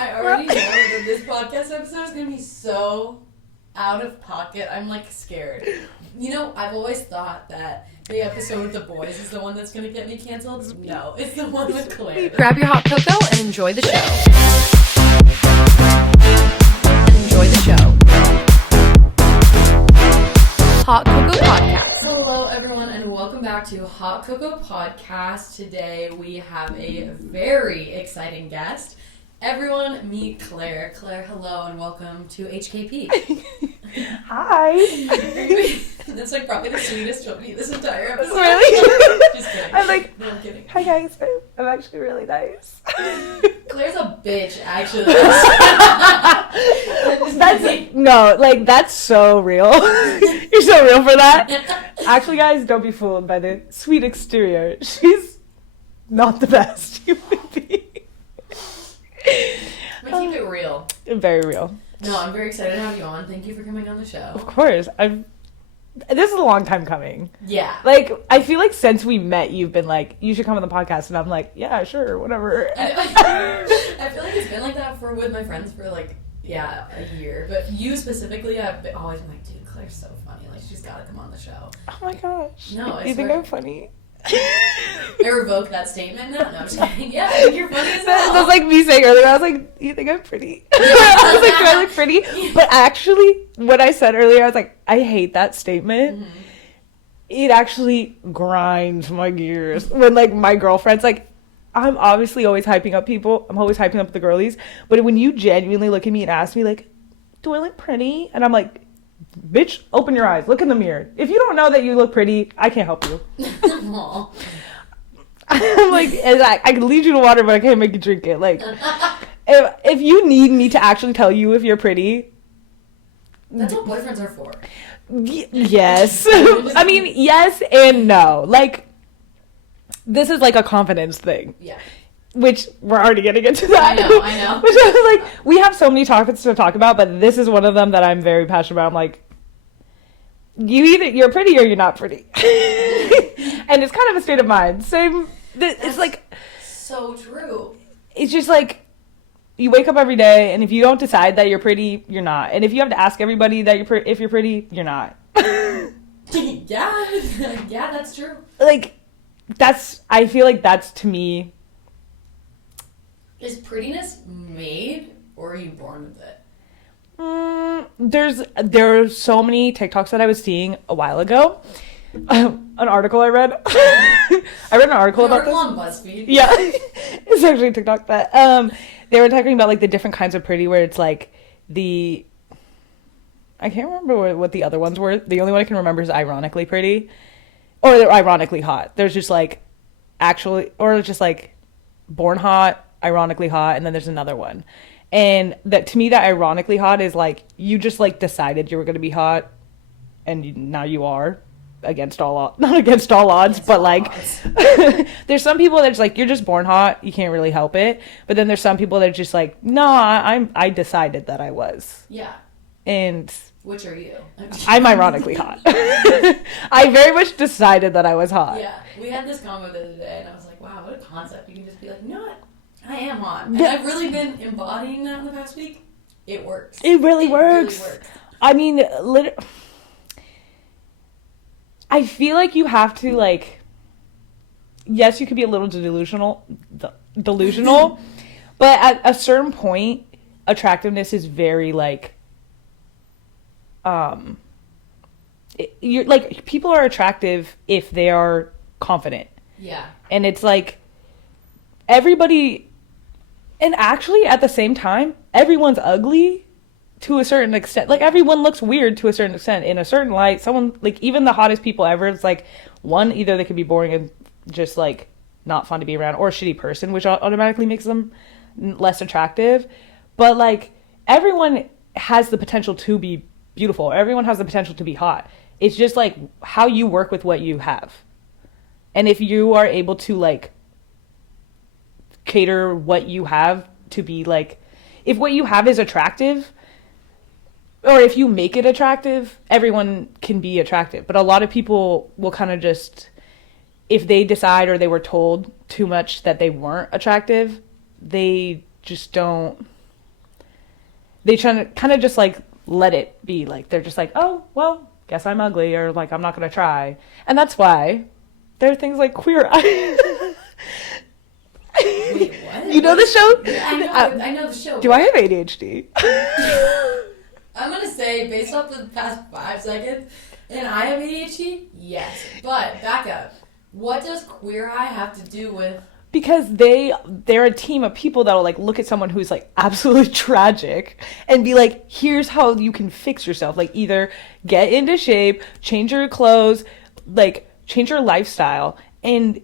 I already know that this podcast episode is going to be so out of pocket. I'm, like, scared. You know, I've always thought that the episode with the boys is the one that's going to get me canceled. No, it's the one with Claire. Grab your hot cocoa and enjoy the show. Enjoy the show. Hot Cocoa Podcast. Hello, everyone, and welcome back to Hot Cocoa Podcast. Today, we have a very exciting guest. Everyone, meet Claire. Claire, hello, and welcome to HKP. Hi. That's like probably the sweetest you'll be this entire episode. Really? Just kidding. I'm like, no, I'm kidding. Hi guys, I'm actually really nice. Claire's a bitch, actually. That's so real. You're so real for that. Actually, guys, don't be fooled by the sweet exterior. She's not the best human being. We keep it real. Very real. No, I'm very excited to have you on. Thank you for coming on the show. Of course. This is a long time coming. Yeah. Like, I feel like since we met, you've been like, you should come on the podcast, and I'm like, yeah, sure, whatever. I feel like it's been like that with my friends for like, yeah, a year. But you specifically, I've always been like, dude, Claire's so funny. Like, she's got to come on the show. Oh my gosh. No, I You swear. think I'm funny? I revoke that statement now. No, I'm just kidding. Yeah, I think you're funny as hell. That was like me saying earlier. I was like, you think I'm pretty? I was like, do I look pretty? But actually, what I said earlier, I was like, I hate that statement. Mm-hmm. It actually grinds my gears when, like, my girlfriend's like, I'm obviously always hyping up people. I'm always hyping up the girlies. But when you genuinely look at me and ask me, like, do I look pretty? And I'm like, bitch, open your eyes. Look in the mirror. If you don't know that you look pretty, I can't help you. I'm like, I can lead you to water, but I can't make you drink it. Like, if you need me to actually tell you if you're pretty. That's what boyfriends are for. Yes. I mean, yes and no. Like, this is like a confidence thing. Yeah. Which we're already getting into that. I know. Which I was like, we have so many topics to talk about, but this is one of them that I'm very passionate about. I'm like, you're pretty or you're not pretty. And it's kind of a state of mind. It's like so true. It's just like you wake up every day, and if you don't decide that you're pretty, you're not. And if you have to ask everybody that if you're pretty, you're not. Yeah, that's true. Like, I feel like that's, to me. Is prettiness made, or are you born with it? There are so many TikToks that I was seeing a while ago. An article I read. I read an article about this. On BuzzFeed. Yeah, it's actually a TikTok that they were talking about, like, the different kinds of pretty, where it's like I can't remember what the other ones were. The only one I can remember is ironically pretty, or they're ironically hot. There's just like actually, or just like born hot, ironically hot, and then there's another one. And that, to me, that ironically hot is like you just like decided you were going to be hot, and now you are. Not against all odds, but like there's some people that's like, you're just born hot, you can't really help it. But then there's some people that are just like, no, I decided that I was. Yeah. And which are you? I'm ironically hot. I very much decided that I was hot. Yeah. We had this convo the other day, and I was like, wow, what a concept. You can just be like, you know what? I am hot. And I've really been embodying that in the past week. It works. It really works. I mean, I feel like you have to, like, yes, you could be a little delusional, but at a certain point, attractiveness is very, like, you're like, people are attractive if they are confident. Yeah. And it's like, everybody, and actually at the same time, everyone's ugly to a certain extent. Like, everyone looks weird to a certain extent. In a certain light, someone, like, even the hottest people ever, it's like, one, either they could be boring and just, like, not fun to be around, or a shitty person, which automatically makes them less attractive. But, like, everyone has the potential to be beautiful. Everyone has the potential to be hot. It's just, like, how you work with what you have. And if you are able to, like, cater what you have to be, like, if what you have is attractive, or if you make it attractive, everyone can be attractive. But a lot of people will kind of just, if they decide or they were told too much that they weren't attractive, they just don't they try to kind of just like let it be. Like they're just like, oh well, guess I'm ugly, or like I'm not gonna try. And that's why there are things like Queer Eye. Wait, what? You know the show? Yeah, I know the show. Do I have ADHD? I'm gonna say, based off the past 5 seconds, and I have ADHD? Yes. But, back up. What does Queer Eye have to do with... Because they're a team of people that'll like look at someone who's like absolutely tragic and be like, here's how you can fix yourself. Like either get into shape, change your clothes, like change your lifestyle, and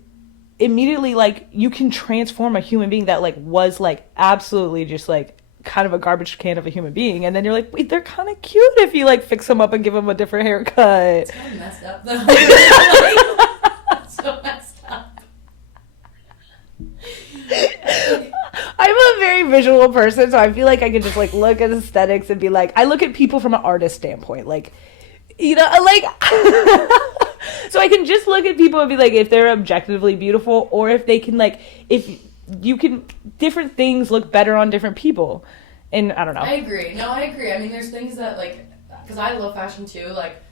immediately like you can transform a human being that like was like absolutely just like kind of a garbage can of a human being, and then you're like, wait, they're kind of cute if you like fix them up and give them a different haircut. It's kind of messed up though. Like, so messed up. I'm a very visual person, so I feel like I can just like look at aesthetics and be like, I look at people from an artist standpoint, like, you know, like so I can just look at people and be like, if they're objectively beautiful, or if they can like, if you can, different things look better on different people. And I don't know. I agree. No, I agree. I mean, there's things that like, because I love fashion too, like,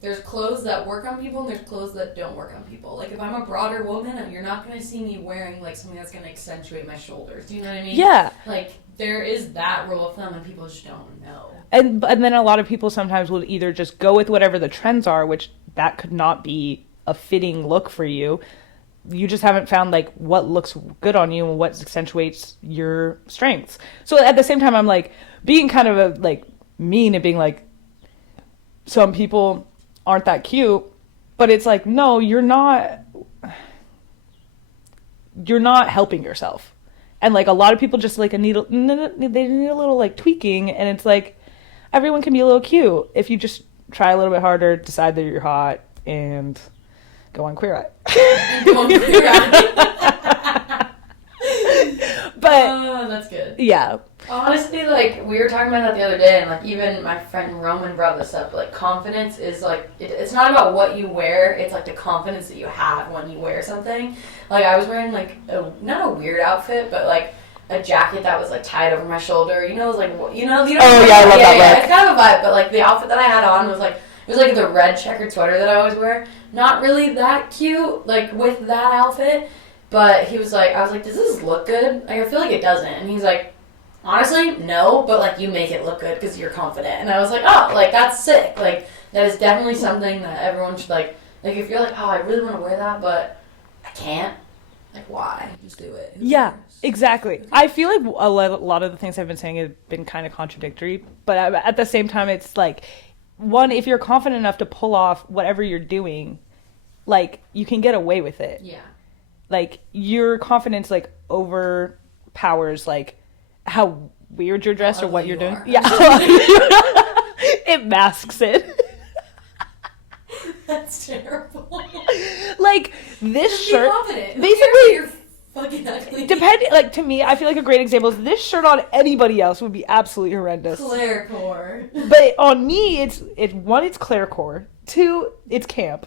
there's clothes that work on people and there's clothes that don't work on people. Like, if I'm a broader woman, you're not going to see me wearing, like, something that's going to accentuate my shoulders. Do you know what I mean? Yeah. Like, there is that rule of thumb and people just don't know. And then a lot of people sometimes will either just go with whatever the trends are, which that could not be a fitting look for you. You just haven't found, like, what looks good on you and what accentuates your strengths. So at the same time, I'm, like, being kind of, like, mean and being, like, some people aren't that cute, but it's like, no, you're not helping yourself. And like a lot of people just like they need a little like tweaking, and it's like everyone can be a little cute if you just try a little bit harder, decide that you're hot, and go on Queer Eye. Go on Queer Eye. But oh, that's good. Yeah. Honestly, like, we were talking about that the other day, and, like, even my friend Roman brought this up. Like, confidence is, like, it's not about what you wear. It's, like, the confidence that you have when you wear something. Like, I was wearing, like, not a weird outfit, but, like, a jacket that was, like, tied over my shoulder. You know, it was, like, you know. Oh, yeah, I love that look. It's kind of a vibe, but, like, the outfit that I had on was, like, it was, like, the red checkered sweater that I always wear. Not really that cute, like, with that outfit. But he was like, I was like, does this look good? Like, I feel like it doesn't. And he's like, honestly, no, but, like, you make it look good because you're confident. And I was like, oh, like, that's sick. Like, that is definitely something that everyone should, like, if you're like, oh, I really want to wear that, but I can't. Like, why? Just do it. Yeah, exactly. I feel like a lot of the things I've been saying have been kind of contradictory, but at the same time, it's like, one, if you're confident enough to pull off whatever you're doing, like, you can get away with it. Yeah. Like, your confidence, like, overpowers, like, how weird you're dressed or what you're doing. Yeah. It masks it. That's terrible. Like, this Just shirt, be confident. basically, You're fucking ugly. like, to me, I feel like a great example is this shirt on anybody else would be absolutely horrendous. Clairecore. But on me, it's one, it's Clairecore. Two, it's camp.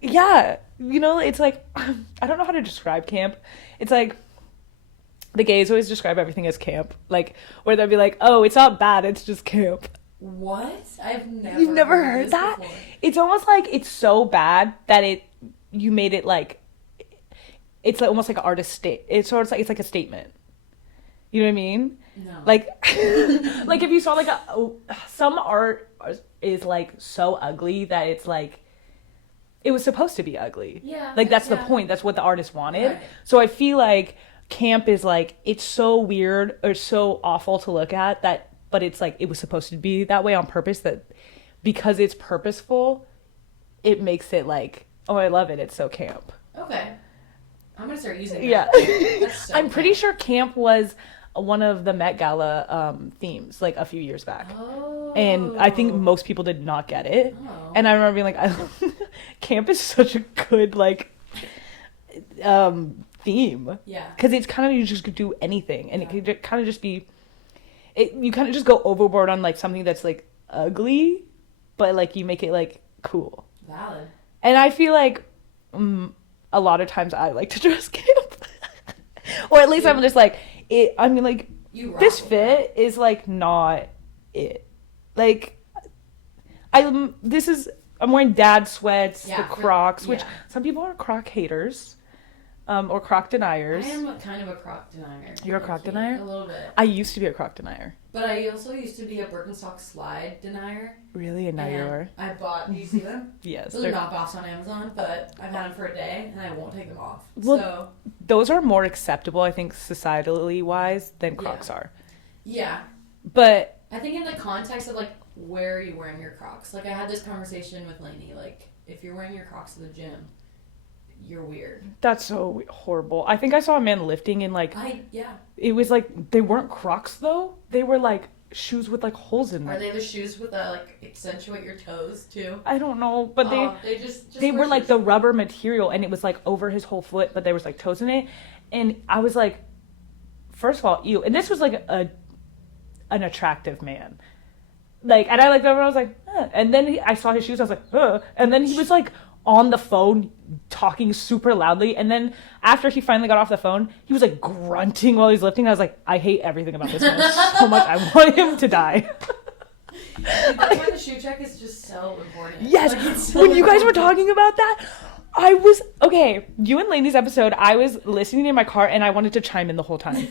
Yeah, you know, it's like, I don't know how to describe camp. It's like, the gays always describe everything as camp. Like, where they'll be like, oh, it's not bad, it's just camp. What? You've never heard that? Before. It's almost like it's so bad that you made it like, it's like almost like an artist it's like a statement. You know what I mean? No. Like, like if you saw like some art is like so ugly that it's like, it was supposed to be ugly. Yeah. Like, that's the point. That's what the artist wanted. Right. So I feel like camp is like, it's so weird or so awful to look at but it's like, it was supposed to be that way on purpose, that because it's purposeful, it makes it like, oh, I love it. It's so camp. Okay. I'm going to start using that. Yeah. So I'm pretty sure camp was one of the Met Gala themes, like, a few years back. Oh. And I think most people did not get it. Oh. And I remember being like, camp is such a good, like, theme. Yeah. Because it's kind of, you just could do anything. And it could kind of just be, you kind of just go overboard on, like, something that's, like, ugly, but, like, you make it, like, cool. Valid. And I feel like a lot of times I like to dress camp. Or at least I'm just like, I mean, like, You rock this with fit is like not it. Like I'm wearing dad sweats, Yeah, the Crocs, which yeah. some people are Croc haters, or Croc deniers. I am kind of a Croc denier. You're a Croc denier? A little bit. I used to be a Croc denier. But I also used to be a Birkenstock slide denier. Really? And now you are? I bought, do you see them? Yes. Those are knockoffs on Amazon, but I've had them for a day and I won't take them off. Well, so, those are more acceptable, I think, societally wise than Crocs are. Yeah. But I think in the context of, like, where are you wearing your Crocs? Like, I had this conversation with Lainey. Like, if you're wearing your Crocs to the gym, you're weird. that's so horrible. I think I saw a man lifting in, like, Yeah. it was like, they weren't Crocs, though. They were, like, shoes with, like, holes in them. Are they the shoes with the, like, accentuate your toes, too? I don't know, but they were like the rubber material, and it was like over his whole foot, but there was like toes in it, and I was like, first of all, ew. And this was like an attractive man, like, and I like that. I was like, and then I saw his shoes. I was like, and then he was like on the phone talking super loudly, and then after he finally got off the phone, he was like grunting while he's lifting. I was like, I hate everything about this man so much. I want him to die. Dude, that's why the shoe check is just so important. Yes, Like, it's so when you guys were important. talking about that, I was, okay, you and Lainey's episode, I was listening in my car and I wanted to chime in the whole time.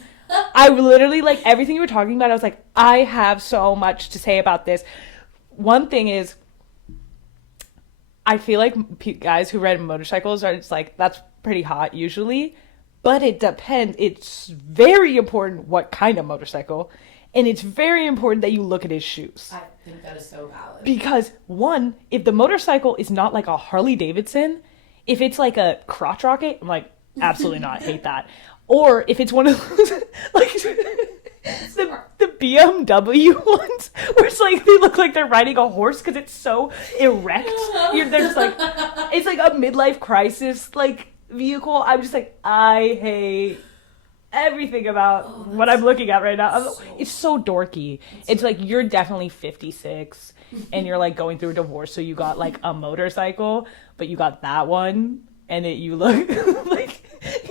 I literally, like, everything you were talking about, I was like, I have so much to say about this. One thing is, I feel like guys who ride motorcycles are just like, that's pretty hot usually, but it depends. It's very important what kind of motorcycle, and it's very important that you look at his shoes. I think that is so valid. Because, one, if the motorcycle is not like a Harley Davidson, if it's like a crotch rocket, I'm like, absolutely not, hate that. Or if it's one of those, like, the BMW ones, where it's like, they look like they're riding a horse because it's so erect. They're just like, it's like a midlife crisis, like, vehicle. I'm just like, I hate everything about what I'm looking at right now. It's so dorky. It's like, you're definitely 56 and you're like going through a divorce, so you got like a motorcycle, but you got that one, and you look like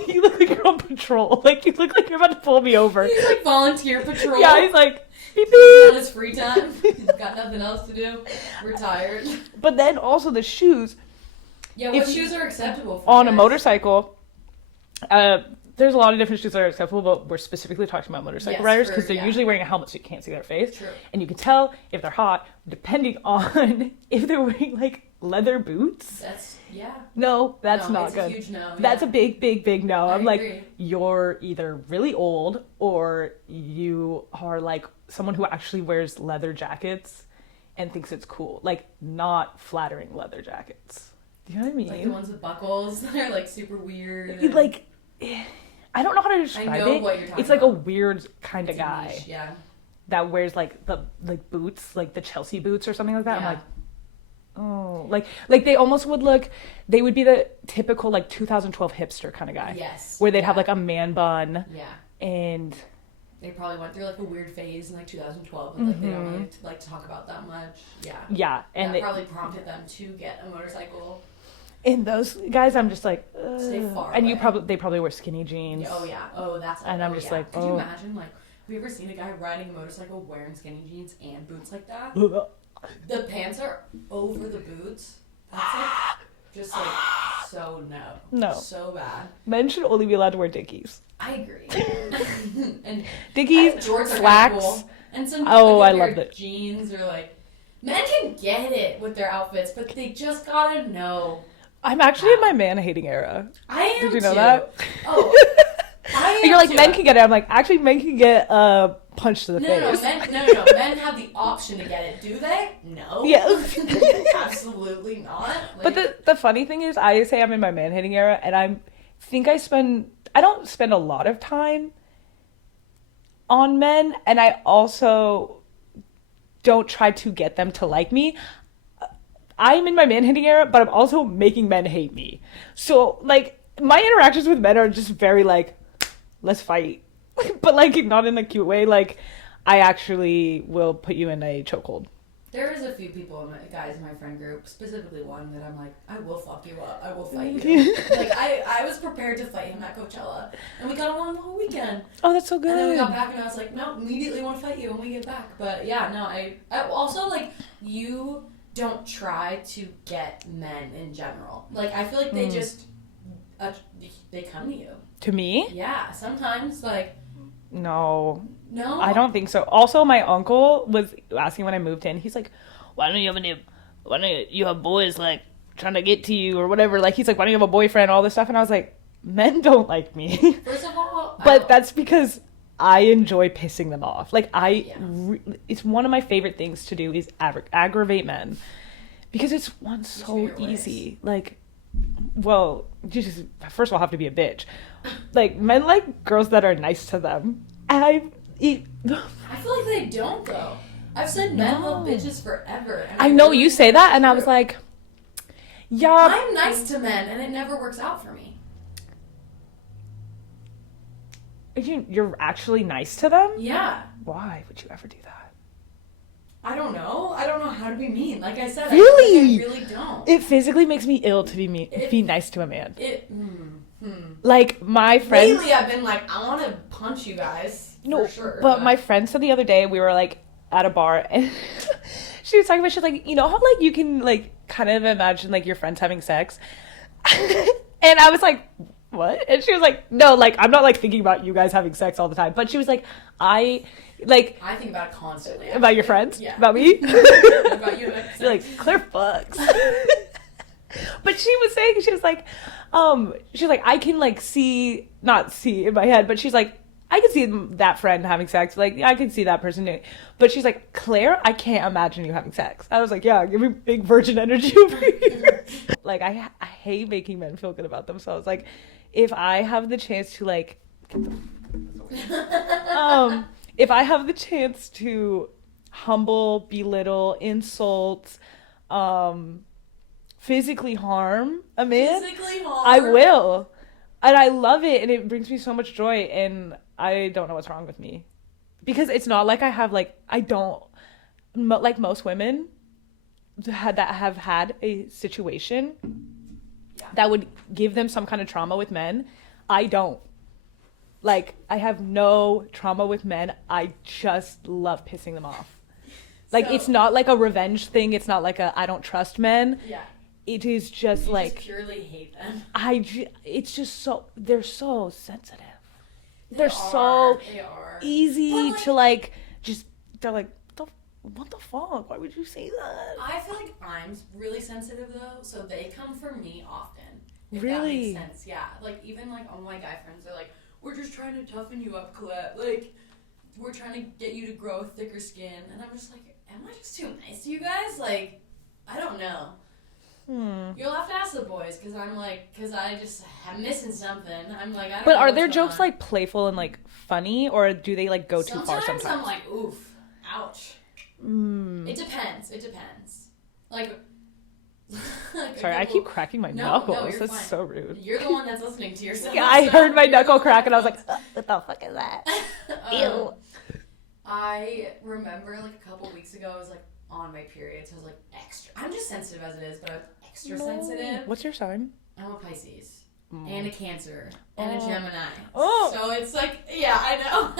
you're on patrol. Like, you look like you're about to pull me over. He's like volunteer patrol. Yeah, he's like, beep, He's on beep. his free time. He's got nothing else to do. Retired. But then also the shoes Yeah, what shoes are acceptable for on a guys? motorcycle. There's a lot of different shoes that are acceptable, but we're specifically talking about motorcycle riders because they're usually wearing a helmet, so you can't see their face. True. And you can tell if they're hot depending on if they're wearing like leather boots. No, that's not it's good. A huge no. That's a big no. I'm like, agree. you're either really old or you are like someone who actually wears leather jackets and thinks it's cool. Like, not flattering leather jackets. Do you know what I mean? Like the ones with buckles that are like super weird. Like, I don't know how to describe I know it. what you're talking It's like a about. weird kind of It's a guy niche, yeah. that wears like the boots, like the Chelsea boots or something like that. Yeah. I'm like, oh, like they almost would look. They would be the typical like 2012 hipster kind of guy. Yes. Where they'd have like a man bun. Yeah. And They probably went through like a weird phase in like 2012, and like they don't really like to talk about that much. Yeah. Yeah, and that probably prompted them to get a motorcycle. and those guys, I'm just like, Stay far and away. they probably wear skinny jeans. Oh yeah. Oh, that's. And I'm just like, Could you oh. imagine like? Have you ever seen a guy riding a motorcycle wearing skinny jeans and boots like that? Ugh. The pants are over the boots. That's like just like so No. so bad. Men should only be allowed to wear Dickies. I agree. And Dickies, jorts are kinda slacks. cool. And some Oh, like, I love their that. jeans or like men can get it with their outfits, but they just gotta know. I'm actually in my man hating era. I am. Did you know too. that? Oh, I am. You're like, too. men can get it. I'm like, actually, men can get a punch to the No, face. no. Men have the option to get it. Do they? No. Yeah. Absolutely not. But the funny thing is, I say I'm in my man hating era, and I don't spend a lot of time on men, and I also don't try to get them to like me. I'm in my man hating era, but I'm also making men hate me. So, like, my interactions with men are just very, like, let's fight. But, like, not in a cute way. Like, I actually will put you in a chokehold There is a few people, guys in my friend group, specifically one that I'm like, I will fuck you up. I will fight you. Like, I was prepared to fight him at Coachella. And we got along the whole weekend. Oh, that's so good. And then we got back and I was like, no, immediately want to fight you when we get back. But yeah, no, I also, like, you don't try to get men in general. Like, I feel like they just, they come to you. To me? Yeah, sometimes, like. No. No? I don't think so. Also, my uncle was asking when I moved in. He's like, why don't you have boys, like, trying to get to you or whatever? Like, he's like, why don't you have a boyfriend? All this stuff. And I was like, men don't like me. First of all. But that's because I enjoy pissing them off. Like, it's one of my favorite things to do is aggravate men. Because it's so easy. Like, well, you just, first of all, have to be a bitch. Like, men like girls that are nice to them. And I feel like they don't, though. I've said men love bitches forever. I know you say that, and I was like, yeah. I'm nice to men, and it never works out for me. You're actually nice to them? Yeah. Why would you ever do that? I don't know. I don't know how to be mean. Like I said, really? I really don't. It physically makes me ill to be nice to a man. Like, my friends... Lately, I've been like, I want to punch you guys. No, for sure. But my friend said the other day, we were, like, at a bar, and she was talking about, she's like, you know how, like, you can, like, kind of imagine, like, your friends having sex? And I was like, what? And she was like, no, like, I'm not, like, thinking about you guys having sex all the time. But she was like, I think about it constantly. Actually. About your friends? Yeah. About me? About you. You're like, Claire fucks. But she was saying, she was like, I can, like, not see in my head, but she's like, I can see that friend having sex. Like, I can see that person doing it. But she's like, Claire, I can't imagine you having sex. I was like, yeah, give me big virgin energy over here. Like, I hate making men feel good about themselves. Like, if I have the chance to, like, if I have the chance to humble, belittle, insult, physically harm a man, I will. And I love it, and it brings me so much joy, and I don't know what's wrong with me. Because it's not like I have, like, like most women that have had a situation that would give them some kind of trauma with men. I don't. Like, I have no trauma with men. I just love pissing them off. Like, it's not like a revenge thing. It's not like I don't trust men. Yeah. It is just you like... just purely hate them. It's just so... They're so sensitive. They are easy like, to, like, just... They're like, what the fuck? Why would you say that? I feel like I'm really sensitive, though, so they come for me often. If really? That makes sense, yeah. Like, even, like, all my guy friends are like, we're just trying to toughen you up, Colette. Like, we're trying to get you to grow thicker skin. And I'm just like, am I just too nice to you guys? Like, I don't know. You'll have to ask the boys, because I'm missing something. I'm like, I don't know. But are their jokes, like, playful and, like, funny, or do they, like, go too far sometimes? I'm like, oof, ouch. It depends. Like sorry, I keep cracking my knuckles. That's fine. So rude. You're the one that's listening to yourself. Yeah, I heard my knuckle crack, and I was like, what the fuck is that? Ew. I remember, like, a couple weeks ago, I was, like, on my period, so I was, like, extra. I'm just sensitive as it is, but I was extra sensitive. What's your sign? I'm a Pisces. And a Cancer. And a Gemini. Oh. So it's like, yeah, I know.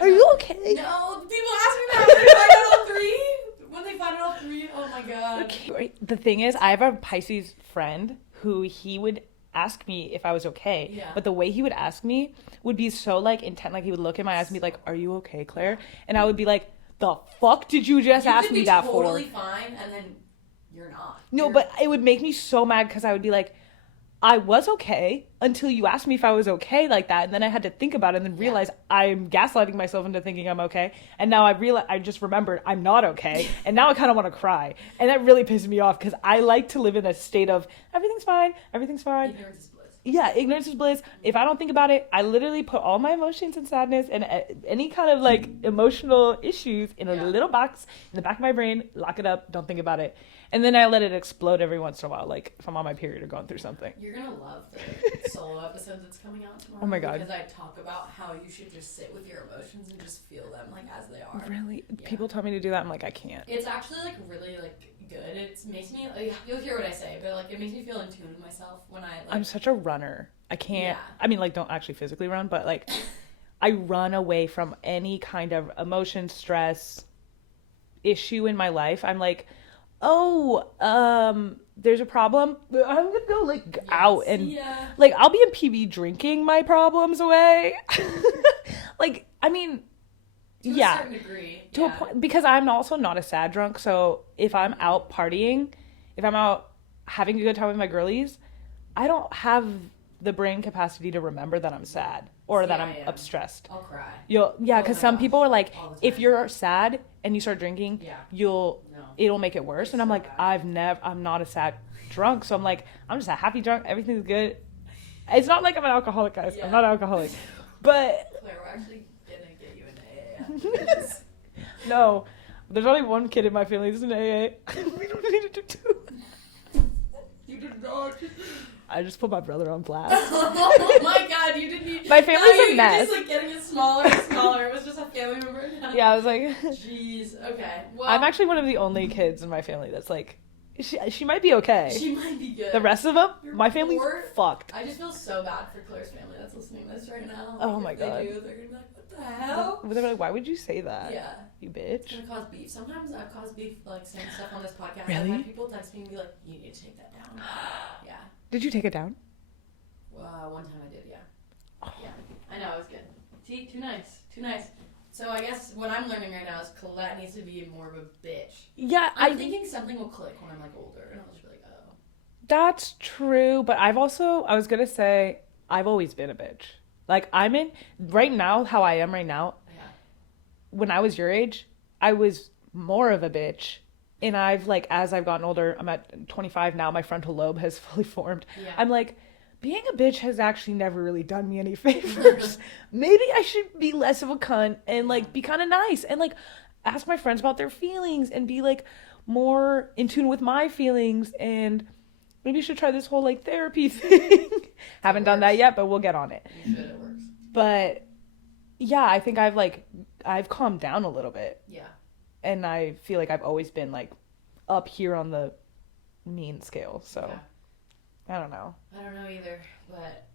Are you okay? No, people ask me that when they find out all three. When they find out all three, oh my god. Okay. The thing is, I have a Pisces friend who he would ask me if I was okay. Yeah. But the way he would ask me would be so, like, intent. Like, he would look in my eyes and be like, are you okay, Claire? And I would be like, the fuck did you just ask me that for? You could be totally fine, and then you're not. No, but it would make me so mad, because I would be like, I was okay until you asked me if I was okay like that, and then I had to think about it and then realize I'm gaslighting myself into thinking I'm okay, and now I just remembered I'm not okay, and now I kind of want to cry, and that really pisses me off, because I like to live in a state of everything's fine. Ignorance is bliss. Yeah, ignorance is bliss. If I don't think about it, I literally put all my emotions and sadness and any kind of like emotional issues in a little box in the back of my brain, lock it up, don't think about it. And then I let it explode every once in a while, like if I'm on my period or going through something. You're going to love the solo episode that's coming out tomorrow. Oh my God. Because I talk about how you should just sit with your emotions and just feel them like as they are. Really? Yeah. People tell me to do that. I'm like, I can't. It's actually like really like good. It makes me, like, you'll hear what I say, but like it makes me feel in tune with myself when I like. I'm such a runner. I can't. Yeah. I mean, like, don't actually physically run, but like, I run away from any kind of emotion, stress, issue in my life. I'm like, oh, there's a problem. I'm gonna go like out and like I'll be in PB drinking my problems away. Like, I mean, to a certain degree. To a point, because I'm also not a sad drunk. So if I'm out partying, if I'm out having a good time with my girlies, I don't have the brain capacity to remember that I'm sad or that I'm stressed. I'll cry. Because some people are like, if you're sad and you start drinking, it'll make it worse. And I'm like, I'm not a sad drunk. So I'm like, I'm just a happy drunk. Everything's good. It's not like I'm an alcoholic, guys. I'm not an alcoholic. But Claire, we're actually gonna get you an AA after this. No, there's only one kid in my family that's in AA. We don't need to do two. You did not. I just put my brother on blast. Oh my God, you didn't need. My family's a mess. You're just like getting it smaller and smaller. It was just a family member. Yeah, I was like. Jeez. Okay. Well, I'm actually one of the only kids in my family that's like, she might be okay. She might be good. The rest of them, You're my family's fucked. I just feel so bad for Claire's family that's listening to this right now. Oh my God. They do. They're gonna be like, what the hell? They're like, why would you say that? Yeah. You It's bitch. gonna cause beef. Sometimes I've caused beef like saying stuff on this podcast. Really? I've had people text me and be like, you need to take that down. Yeah. Did you take it down? One time I did, yeah. Yeah. I know, it was good. See, too nice. Too nice. So I guess what I'm learning right now is Colette needs to be more of a bitch. Yeah, I'm thinking something will click when I'm like older and I'll just be like, oh. That's true, but I was gonna say, I've always been a bitch. Like, right now, how I am right now, when I was your age, I was more of a bitch. And as I've gotten older, I'm at 25 now, my frontal lobe has fully formed. Yeah. I'm like, being a bitch has actually never really done me any favors. Maybe I should be less of a cunt and like be kind of nice and like ask my friends about their feelings and be like more in tune with my feelings, and maybe I should try this whole like therapy thing. Haven't done that yet, but we'll get on it. You should, it works. But yeah, I think I've calmed down a little bit. Yeah. And I feel like I've always been like up here on the mean scale, so Yeah. I don't know. I don't know either, but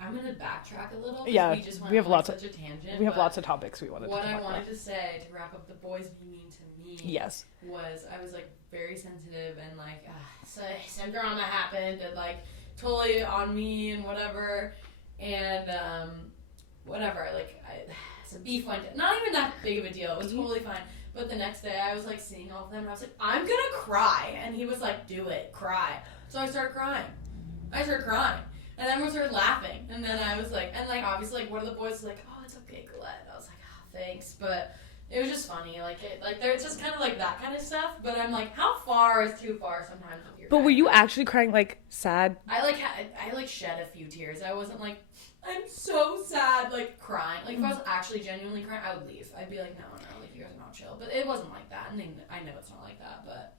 I'm gonna backtrack a little. Yeah, we just went we have on lots such a tangent. We have lots of topics we wanted to talk What about. I wanted to say to wrap up the boys be mean to me. Yes. Was I was like very sensitive and like so some drama happened and like totally on me and whatever, and whatever, like some beef went. Not even that big of a deal. It was totally fine. But the next day I was like seeing all of them and I was like, I'm gonna cry, and he was like, do it, cry. So I started crying. And then we started laughing. And then I was like, and like obviously like one of the boys was like, oh, it's okay, Colette. I was like, oh, thanks. But it was just funny. Like there's just kind of like that kind of stuff. But I'm like, how far is too far sometimes with your But were you crying? actually crying like sad? I like shed a few tears. I wasn't like, I'm so sad, like crying. Like if I was actually genuinely crying, I would leave. I'd be like, no, like you guys are not chill. But it wasn't like that. And I know it's not like that, but.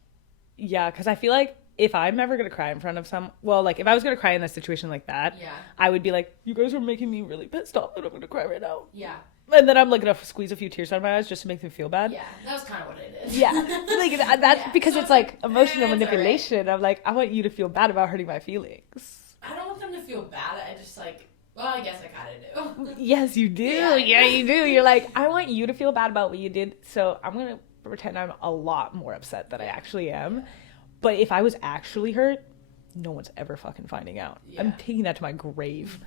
Yeah, because I feel like if I'm ever going to cry in front of if I was going to cry in a situation like that, I would be like, you guys are making me really pissed off and I'm going to cry right now. Yeah. And then I'm like going to squeeze a few tears out of my eyes just to make them feel bad. Yeah, that was kind of what it is. Yeah. Like that's because so it's like emotional it's manipulation. Right. I'm like, I want you to feel bad about hurting my feelings. I don't want them to feel bad. I just like, well, I guess I kind of do. Yes, you do. Yeah, you do. You're like, I want you to feel bad about what you did. So I'm going to pretend I'm a lot more upset than I actually am. But if I was actually hurt, no one's ever fucking finding out. Yeah. I'm taking that to my grave.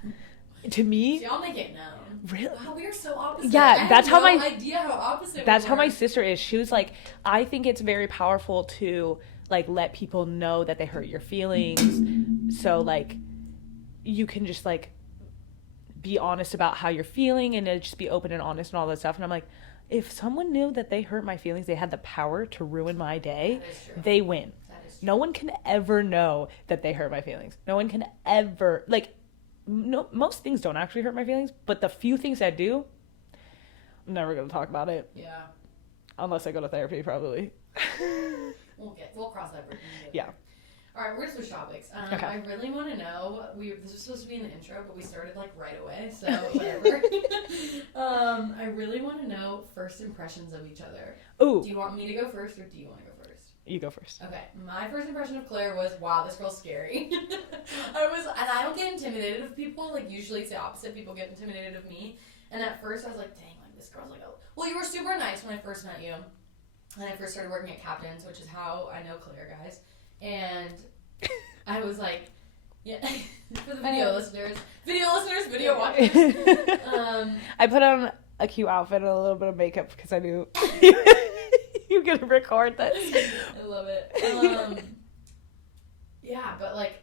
To me, see, I'll make it known. Really? Wow, we are so opposite. Yeah, that's how my idea how opposite. That's how my sister is. She was like, I think it's very powerful to like let people know that they hurt your feelings, so like you can just like be honest about how you're feeling and just be open and honest and all that stuff. And I'm like, if someone knew that they hurt my feelings, they had the power to ruin my day, they win. No one can ever know that they hurt my feelings. No one can ever, like, no, most things don't actually hurt my feelings, but the few things that do, I'm never going to talk about it. Yeah. Unless I go to therapy, probably. We'll cross that bridge. Yeah. All right, we're gonna switch topics. Okay. I really want to know. This was supposed to be in the intro, but we started like right away, so whatever. I really want to know first impressions of each other. Ooh. Do you want me to go first, or do you want to go first? You go first. Okay, my first impression of Claire was, wow, this girl's scary. And I don't get intimidated of people. Like usually it's the opposite. People get intimidated of me. And at first I was like, dang, like this girl's like, oh, well, you were super nice when I first met you. And I first started working at Captain's, which is how I know Claire, guys. And I was like, yeah, for the video listeners, video watchers. I put on a cute outfit and a little bit of makeup because I knew you could record this. I love it. Yeah, but like,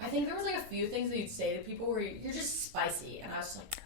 I think there was like a few things that you'd say to people where you're just spicy, and I was like,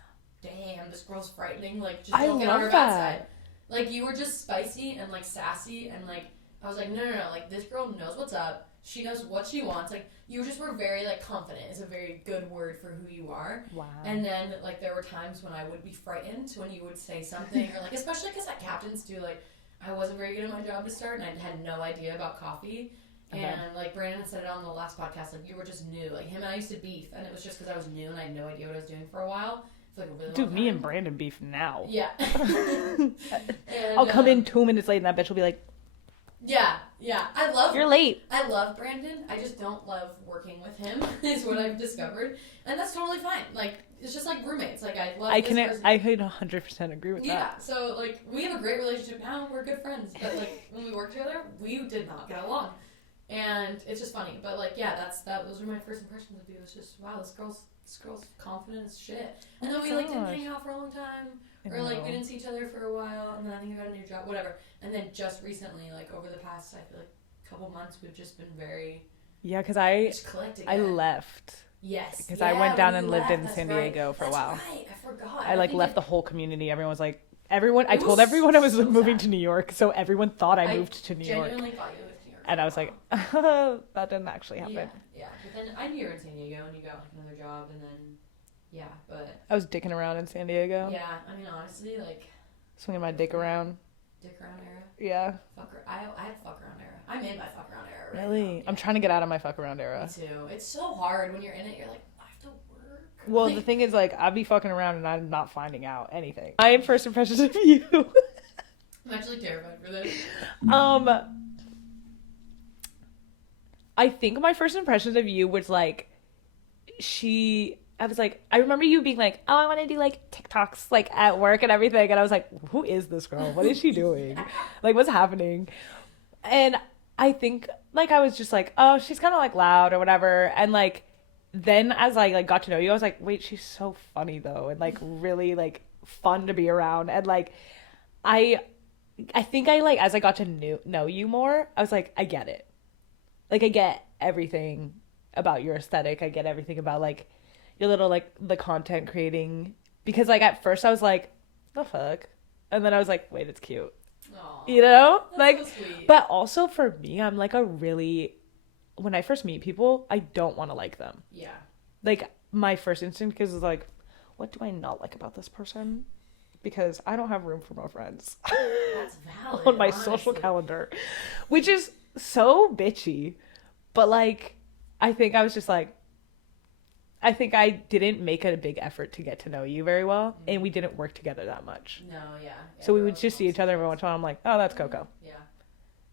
damn, this girl's frightening. Like, just don't get on her bad side. Like, you were just spicy and like sassy, and like, I was like, no, like, this girl knows what's up. She knows what she wants. Like, you just were very, like, confident is a very good word for who you are. Wow. And then, like, there were times when I would be frightened when you would say something, or, like, especially because at Captain's, too, like, I wasn't very good at my job to start, and I had no idea about coffee. Okay. And, like, Brandon said it on the last podcast, like, you were just new. Like, him and I used to beef, and it was just because I was new and I had no idea what I was doing for a while. For, like, a really long time. Me and Brandon beef now. Yeah. And, I'll come in 2 minutes late, and that bitch will be like, yeah. You're late. I love Brandon. I just don't love working with him, is what I've discovered. And that's totally fine. Like, it's just like roommates. Like, I love this person. I could 100% agree with that. Yeah, so, like, we have a great relationship now. We're good friends. But, like, when we worked together, we did not get along. And it's just funny. But, like, yeah, those were my first impressions of you. It was just, wow, this girl's confident as shit. And then we, like, didn't hang out for a long time. Or, like, we didn't see each other for a while, and then I think I got a new job, whatever. And then just recently, like, over the past, I feel like, couple months, we've just been very... Yeah, because I left. Yes. Because I went down and lived in San Diego for a while. That's right. I forgot. I, like, left the whole community. Everyone was like... I told everyone I was moving to New York, so everyone thought I moved to New York. I genuinely thought you moved to New York. And I was like, that didn't actually happen. Yeah. But then I knew you were in San Diego, and you got, like, another job, and then... Yeah, but... I was dicking around in San Diego. Yeah, I mean, honestly, like... Swinging my dick around. Dick around era? Yeah. I had fuck around era. I'm in my fuck around era right Really? now. Yeah. I'm trying to get out of my fuck around era. Me too. It's so hard when you're in it. You're like, I have to work. Well, the thing is, like, I'll be fucking around and I'm not finding out anything. My first impressions of you. I'm actually terrified for this. I think my first impressions of you was, like, I remember you being like, oh, I want to do, like, TikToks, like, at work and everything. And I was like, who is this girl? What is she doing? Like, what's happening? And I think, like, I was just like, oh, she's kind of, like, loud or whatever. And, like, then as I, like, got to know you, I was like, wait, she's so funny, though. And, like, really, like, fun to be around. And, like, I think I, like, as I got to know you more, I was like, I get it. Like, I get everything about your aesthetic. I get everything about, like, your little, like, the content creating. Because, like, at first I was like, the fuck? And then I was like, wait, it's cute. Aww, you know? that's Like, so sweet. But also for me, I'm, like, when I first meet people, I don't want to like them. Yeah. Like, my first instinct is, like, what do I not like about this person? Because I don't have room for more friends. That's valid. on my honestly. social calendar. Which is so bitchy. But, like, I think I was just like, I think I didn't make a big effort to get to know you very well, and we didn't work together that much. No, yeah. So we would just see each other every once in a while. I'm like, oh, that's Koko. Yeah.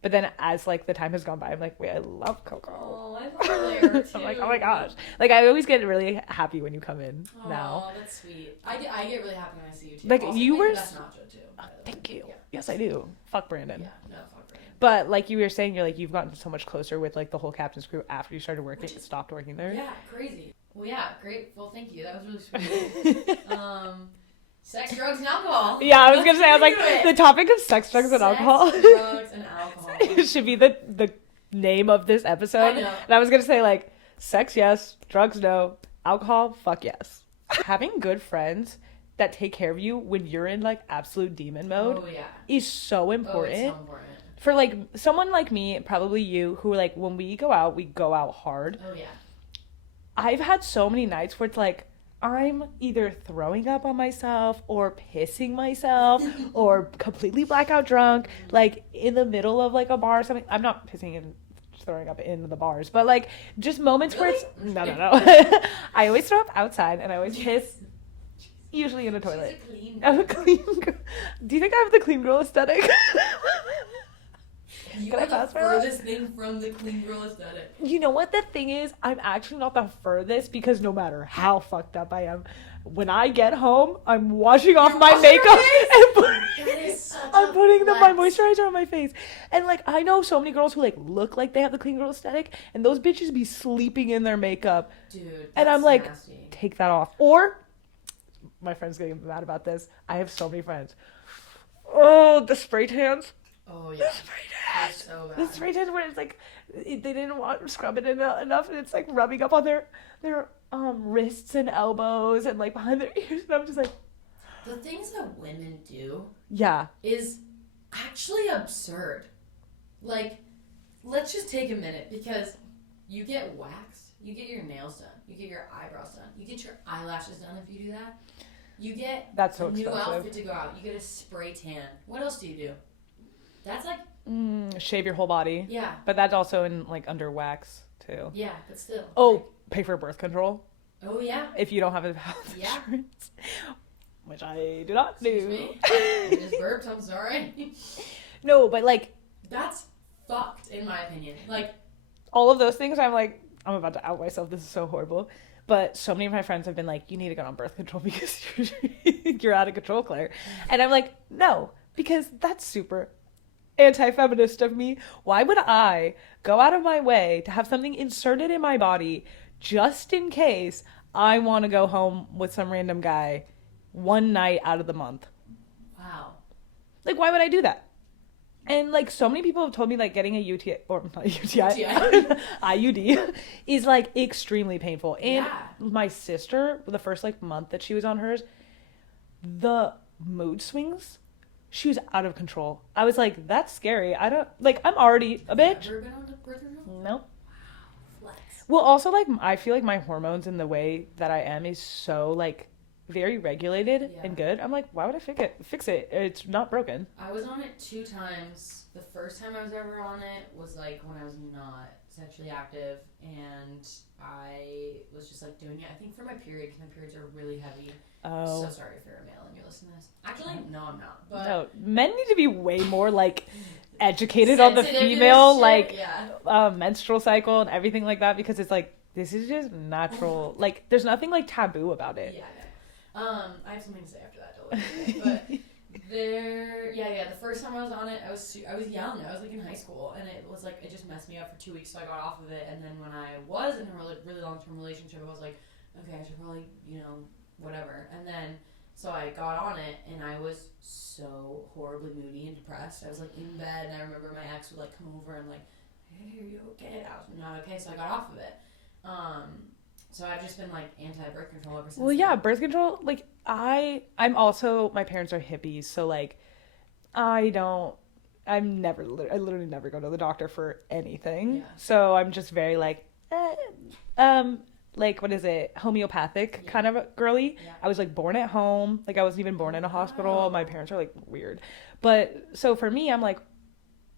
But then as, like, the time has gone by, I'm like, wait, I love Koko. Oh, I love Claire, too. I'm like, oh my gosh. Like, I always get really happy when you come in now. Oh, that's sweet. I get really happy when I see you, too. Like, also, you were... That's nacho, too. Thank you. Yeah. Yes, I do. Fuck Brandon. Yeah, no, fuck Brandon. But, like you were saying, you've gotten so much closer with, like, the whole Captain's crew after you started working, stopped working there. Yeah, crazy. Well, yeah, great. Well, thank you. That was really sweet. Sex, drugs, and alcohol. Yeah, I was gonna say, I was like, the topic of sex, drugs, and alcohol. Drugs, and alcohol. It should be the name of this episode. I know. And I was gonna say, like, sex, yes. Drugs, no. Alcohol, fuck yes. Having good friends that take care of you when you're in, like, absolute demon mode is so important. Oh, it's so important. For, like, someone like me, probably you, who, like, when we go out hard. Oh, yeah. I've had so many nights where it's like I'm either throwing up on myself or pissing myself or completely blackout drunk, like in the middle of like a bar or something. I'm not pissing and throwing up in the bars, but like just moments where it's no. I always throw up outside and I always piss, usually in a toilet. I'm a clean girl. Do you think I have the clean girl aesthetic? You Can are I pass the for that? furthest thing from the clean girl aesthetic. You know what the thing is? I'm actually not the furthest because no matter how fucked up I am, when I get home, I'm washing off You're my washing makeup your face? and That is such I'm a putting my flex. moisturizer on my face. And like I know so many girls who like look like they have the clean girl aesthetic, and those bitches be sleeping in their makeup. Dude, And I'm that's like, nasty. take that off. Or my friend's getting mad about this. I have so many friends. Oh, the spray tans. Oh The yeah, spray that's tans. so The bad. spray tans where it's like they didn't want scrub it enough, and it's like rubbing up on their wrists and elbows and like behind their ears, and I'm just like, The things that women do yeah, is actually absurd. Like, let's just take a minute because you get waxed, you get your nails done, you get your eyebrows done, you get your eyelashes done if you do that. You get That's so a new expensive. outfit to go out. You get a spray tan. What else do you do? That's like, shave your whole body. yeah, But that's also in like under wax too. yeah, but still. Oh, pay for birth control Like, oh yeah. if you don't have health Yeah. insurance, which I do not Excuse do. me. I just burped. I'm sorry. No, but like That's fucked, in my opinion. Like, all of those things, I'm like, I'm about to out myself. This is so horrible. But so many of my friends have been like, you need to go on birth control because you're out of control, Claire. And I'm like, no, because that's super anti-feminist of me. Why would I go out of my way to have something inserted in my body just in case I want to go home with some random guy one night out of the month? wow. Like, why would I do that? And like so many people have told me like getting a UTI or not UTI, UTI. IUD is like extremely painful. And Yeah. my sister, the first like month that she was on hers, the mood swings, she was out of control. I was like, that's scary. I don't like. I'm already a bitch. Ever been on the birth control? No. Flex. Well, also like I feel like my hormones and the way that I am is so like very regulated Yeah. and good. I'm like, why would I fix it? It's not broken. I was on it 2 times. The first time I was ever on it was like when I was not sexually active, and I was just like doing it. I think for my period, because my periods are really heavy. Oh. So sorry if you're a male and you're listening to this. Actually, no, I'm not. But No, men need to be way more like educated on the sensitive to this female shit, like yeah. menstrual cycle and everything like that, because it's like this is just natural. Like there's nothing like taboo about it. Yeah. I have something to say after that. Totally. But the first time I was on it, I was young. I was like in high school, and it was like it just messed me up for 2 weeks, so I got off of it. And then when I was in a really long term relationship, I was like, okay, I should probably whatever. And then so I got on it, and I was so horribly moody and depressed. I was like in bed, and I remember my ex would like come over and like, hey, are you okay? I was not okay, so I got off of it. So I've just been like anti-birth control ever since. Well, yeah, then. birth control. Like I'm also, my parents are hippies, so like I literally never go to the doctor for anything. Yeah. So I'm just very like, like what is it, homeopathic Yeah. kind of a girly. Yeah. I was like born at home. Like I wasn't even born in a hospital. Wow. My parents are like weird. But so for me, I'm like,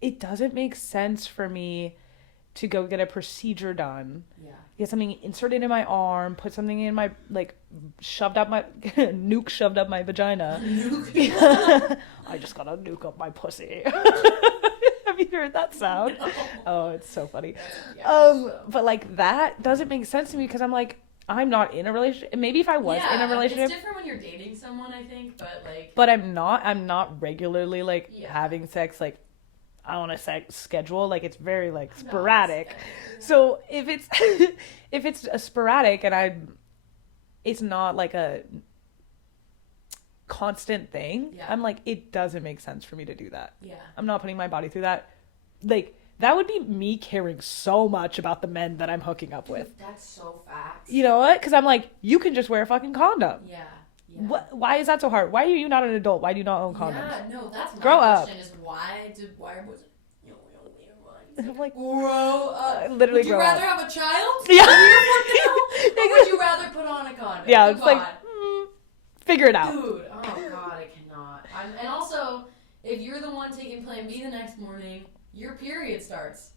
it doesn't make sense for me to go get a procedure done, Yeah. get something inserted in my arm, put something in my like shoved up my nuke shoved up my vagina. I just got a nuke up my pussy. Have you heard that sound? No. Oh, it's so funny. Yeah, But like that doesn't make sense to me because I'm like, I'm not in a relationship. Maybe if I was in a relationship, It's different when you're dating someone, I think, but like. but I'm not regularly like Yeah. having sex like on a sex schedule. Like it's very like No, sporadic. it's- So if it's if it's a sporadic and it's not like a constant thing, Yeah. I'm like, it doesn't make sense for me to do that. Yeah. I'm not putting my body through that. Like that would be me caring so much about the men that I'm hooking up with. That's so facts. You know what? Because I'm like, you can just wear a fucking condom. Yeah. Yeah. What? Why is that so hard? Why are you not an adult? Why do you not own condoms? Yeah, no, that's my Grow up. question is why was it? I'm like, would literally you grow rather up. have a child? Yeah. A year from now? Or would you rather put on a condom? Yeah, Come it's like, on. figure it out. Dude, oh god, I cannot. And also, if you're the one taking Plan B the next morning, your period starts.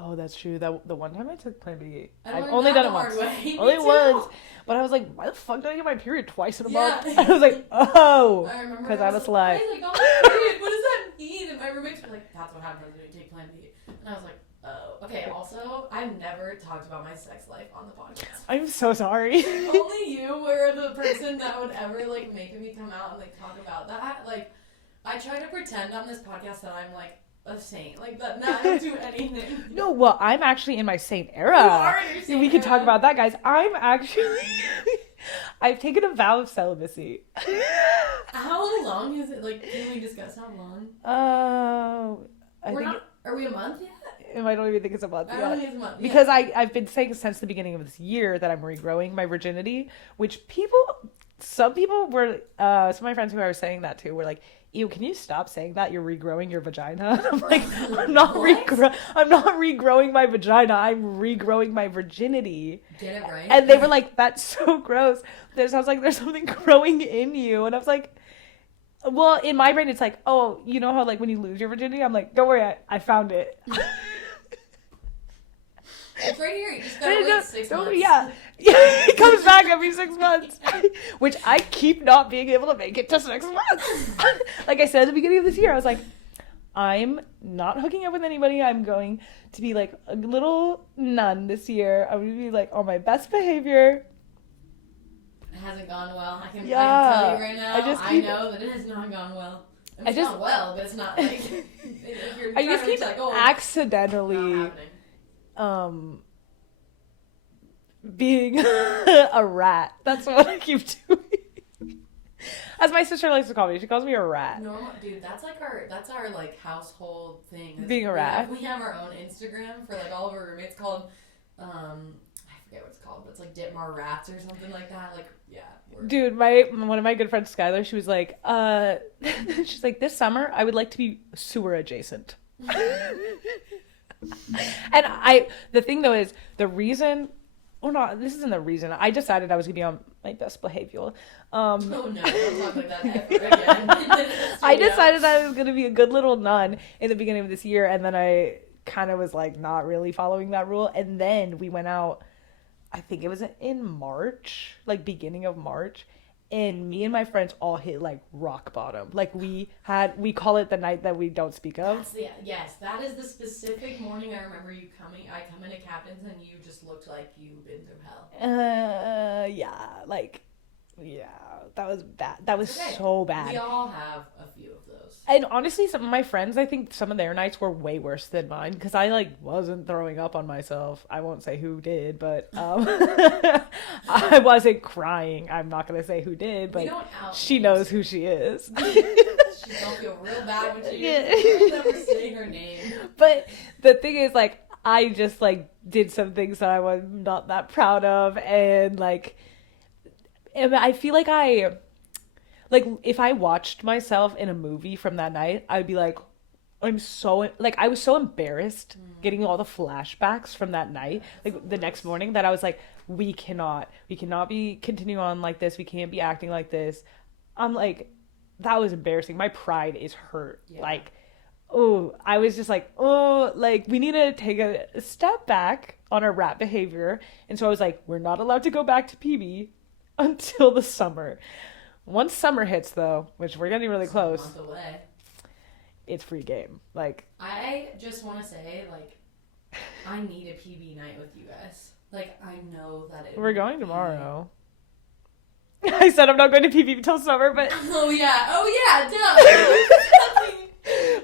Oh, that's true. That the one time I took Plan B, I I've learned only that done it the hard once. way. Me Only too. once. But I was like, why the fuck do I get my period twice in a Yeah. month? I was like, oh, I remember because I I'm a was slut. like, I got my period. What does that mean? And my roommates were like, that's what happens when you take Plan B. And I was like, oh. Okay, also, I've never talked about my sex life on the podcast. I'm so sorry. Only you were the person that would ever, like, make me come out and, like, talk about that. Like, I try to pretend on this podcast that I'm, like, a saint. Like, that I don't do anything. No, well, I'm actually in my saint era. You are in your saint We can era. talk about that, guys. I'm actually... I've taken a vow of celibacy. How long is it? Like, can we discuss how long? Are we a month yet? I don't even think it's a month I yet. don't think it's a month. Because I've been saying since the beginning of this year that I'm regrowing my virginity, which some people were, some of my friends who I was saying that to were like, ew, can you stop saying that? You're regrowing your vagina. I'm like, I'm not regrowing my vagina. I'm regrowing my virginity. Get it right. And they were like, that's so gross. I was like, there's something growing in you. And I was like, well, in my brain, it's like, oh, you know how like when you lose your virginity? I'm like, don't worry, I found it. It's right here. You just gotta wait 6 months. Yeah, it comes back every 6 months, which I keep not being able to make it to 6 months. Like I said at the beginning of this year, I was like, I'm not hooking up with anybody. I'm going to be like a little nun this year. I'm going to be like on my best behavior. It hasn't gone well. I can tell you right now. I know that it has not gone well. I mean, it's gone well, but it's not like... I just keep accidentally... being a rat. That's what I keep doing. As my sister likes to call me, she calls me a rat. Normal, dude. That's our like household thing. Being a rat. We have our own Instagram for like all of our roommates called, I forget what it's called, but it's like Ditmar Rats or something like that. Like, yeah. Dude, one of my good friends, Skylar, she was like, she's like, this summer I would like to be sewer adjacent. And the thing though is this isn't the reason. I decided I was gonna be on my best behavior. Oh no, don't talk like that ever again. I decided I was gonna be a good little nun in the beginning of this year, and then I kind of was like not really following that rule. And then we went out, I think it was in March, like beginning of March. And me and my friends all hit like rock bottom. Like we call it the night that we don't speak of. Yes, that is the specific morning I remember you coming. I come into Captain's and you just looked like you'd been through hell. That was bad. That was so bad. We all have a few of those. And honestly, some of my friends, I think some of their nights were way worse than mine because I like wasn't throwing up on myself. I won't say who did, but I wasn't crying. I'm not gonna say who did, but she knows who she is. She's gonna feel real bad when she never say her name. But the thing is, like, I just like did some things that I was not that proud of, and like. I feel like if I watched myself in a movie from that night, I'd be like, I was so embarrassed getting all the flashbacks from that night, like the next morning, that I was like, we cannot continue on like this. We can't be acting like this. I'm like, that was embarrassing. My pride is hurt. Yeah. Like, oh, I was just like, oh, like we need to take a step back on our rat behavior. And so I was like, we're not allowed to go back to PB until the summer. Once summer hits, though, which we're getting really close, a month away, it's free game. Like, I just want to say, like, I need a PB night with you guys. Like, I know that we're going tomorrow. I said I'm not going to PB until summer, but oh yeah, duh.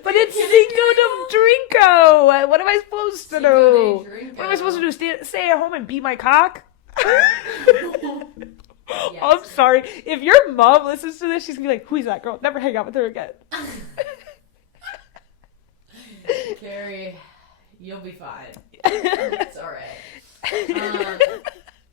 But it's Cinco de Drinko. What am I supposed to do? What am I supposed to do? Stay at home and beat my cock? Yes. I'm sorry. If your mom listens to this, she's gonna be like, "Who's that girl? Never hang out with her again." Carrie, you'll be fine. It's all right.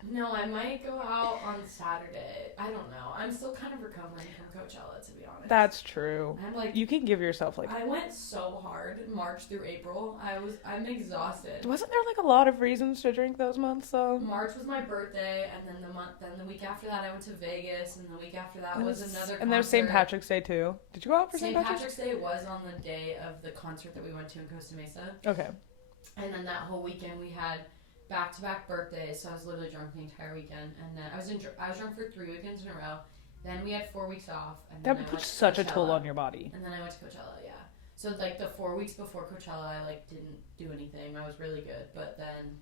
No, I might go out on Saturday. I don't know. I'm still kind of recovering from Coachella, to be honest. That's true. I'm like, You can give yourself like. I went so hard March through April. I'm exhausted. Wasn't there like a lot of reasons to drink those months though? March was my birthday, and then the week after that I went to Vegas, and the week after that was another concert. And there's St. Patrick's Day too. Did you go out for St. Patrick's Day was on the day of the concert that we went to in Costa Mesa. Okay. And then that whole weekend we had back-to-back birthdays, so I was literally drunk the entire weekend. And then I was drunk for 3 weekends in a row. Then we had 4 weeks off. And then That puts such a toll on your body. And then I went to Coachella, yeah. So like the 4 weeks before Coachella, I like didn't do anything. I was really good, but then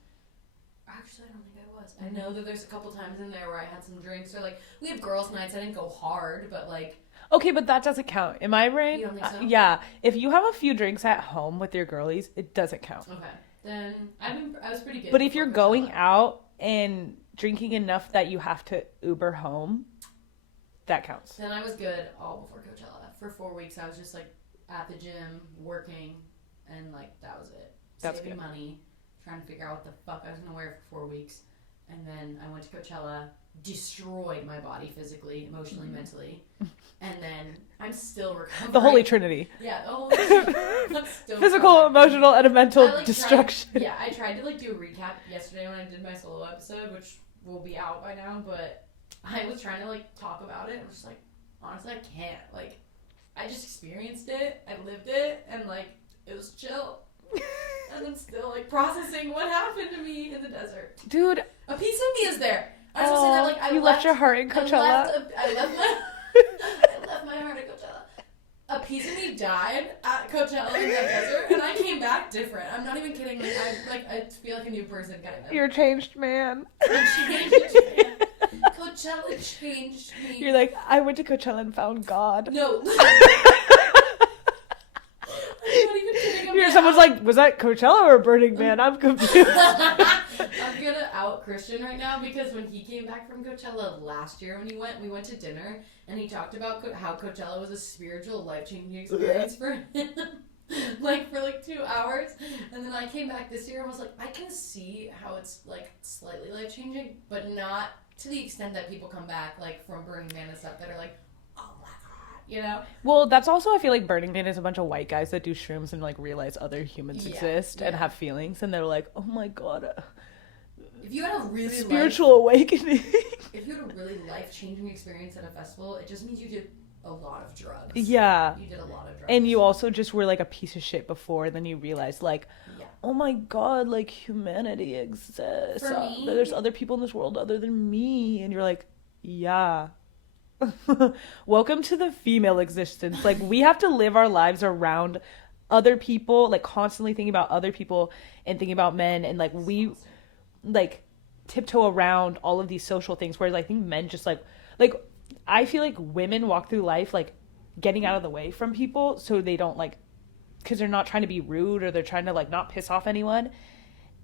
actually I don't think I was. I know that there's a couple times in there where I had some drinks, or like we have girls' nights. I didn't go hard, but like. Okay, but that doesn't count. In my brain, You don't think so? Yeah. If you have a few drinks at home with your girlies, it doesn't count. Okay. Then I was pretty good. But if you're Coachella. going out and drinking enough that you have to Uber home, that counts. Then I was good all before Coachella. For 4 weeks, I was just like at the gym, working, and like that was it. That's Saving good. money, trying to figure out what the fuck I was gonna wear for 4 weeks, and then I went to Coachella, destroyed my body physically, emotionally, mentally, and then I'm still recovering. The Holy Trinity. Yeah, the Holy Trinity. I'm still Physical, recovering. emotional, and mental I, like, destruction. I tried to like do a recap yesterday when I did my solo episode, which will be out by now, but I was trying to like talk about it. I'm just like, honestly, I can't. Like, I just experienced it, I lived it, and like it was chill. And I'm still like processing what happened to me in the desert. Dude, a piece of me is there. I was saying that like I you left your heart in Coachella. I left my heart at Coachella. A piece of me died at Coachella in the desert, and I came back different. I'm not even kidding. I feel like a new person kind of. You're a changed man. Coachella changed me. You're like, I went to Coachella and found God. No. Someone's like, was that Coachella or Burning Man? I'm confused. I'm gonna out Christian right now because when he came back from Coachella last year, when we went to dinner, and he talked about how Coachella was a spiritual, life-changing experience for him. for 2 hours, and then I came back this year and was like, I can see how it's like slightly life-changing, but not to the extent that people come back like from Burning Man and stuff that are like, oh my god, you know. Well, that's also, I feel like Burning Man is a bunch of white guys that do shrooms and like realize other humans exist and have feelings, and they're like, oh my god, if you had a really spiritual awakening. If you had a really life-changing experience at a festival, it just means you did a lot of drugs. Yeah. You did a lot of drugs. And you also just were like a piece of shit before, and then you realized like, oh my god, like humanity exists. For me, there's other people in this world other than me, and you're like, yeah. Welcome to the female existence. Like, we have to live our lives around other people, like constantly thinking about other people and thinking about men, and like we like tiptoe around all of these social things, whereas I think men just like I feel like women walk through life like getting out of the way from people so they don't like, because they're not trying to be rude, or they're trying to like not piss off anyone,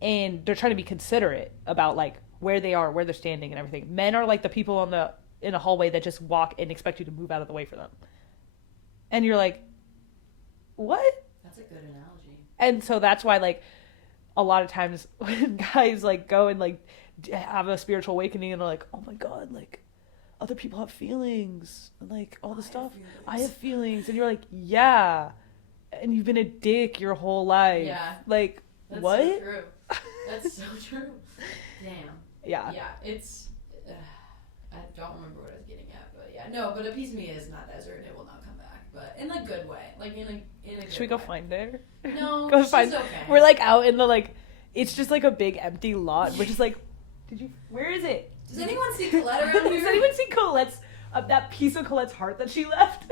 and they're trying to be considerate about like where they are, where they're standing, and everything. Men are like the people in a hallway that just walk and expect you to move out of the way for them, and you're like, what? That's a good analogy. And so that's why like a lot of times when guys like go and like have a spiritual awakening and they're like, oh my god, like other people have feelings and like all this stuff. I have feelings. And you're like, yeah. And you've been a dick your whole life. Yeah. Like, that's what? So true. That's so true. Damn. Yeah. Yeah, it's... I don't remember what I was getting at, but yeah. No, but a piece of me is not desert, and it will not come back. But in a good way. Like, in a good Should we go way. find her? No, Go she's find. okay. We're like out in the like, it's just like a big empty lot, which is like, where is it? Does anyone see Colette around here? Does anyone see Colette's, that piece of Colette's heart that she left?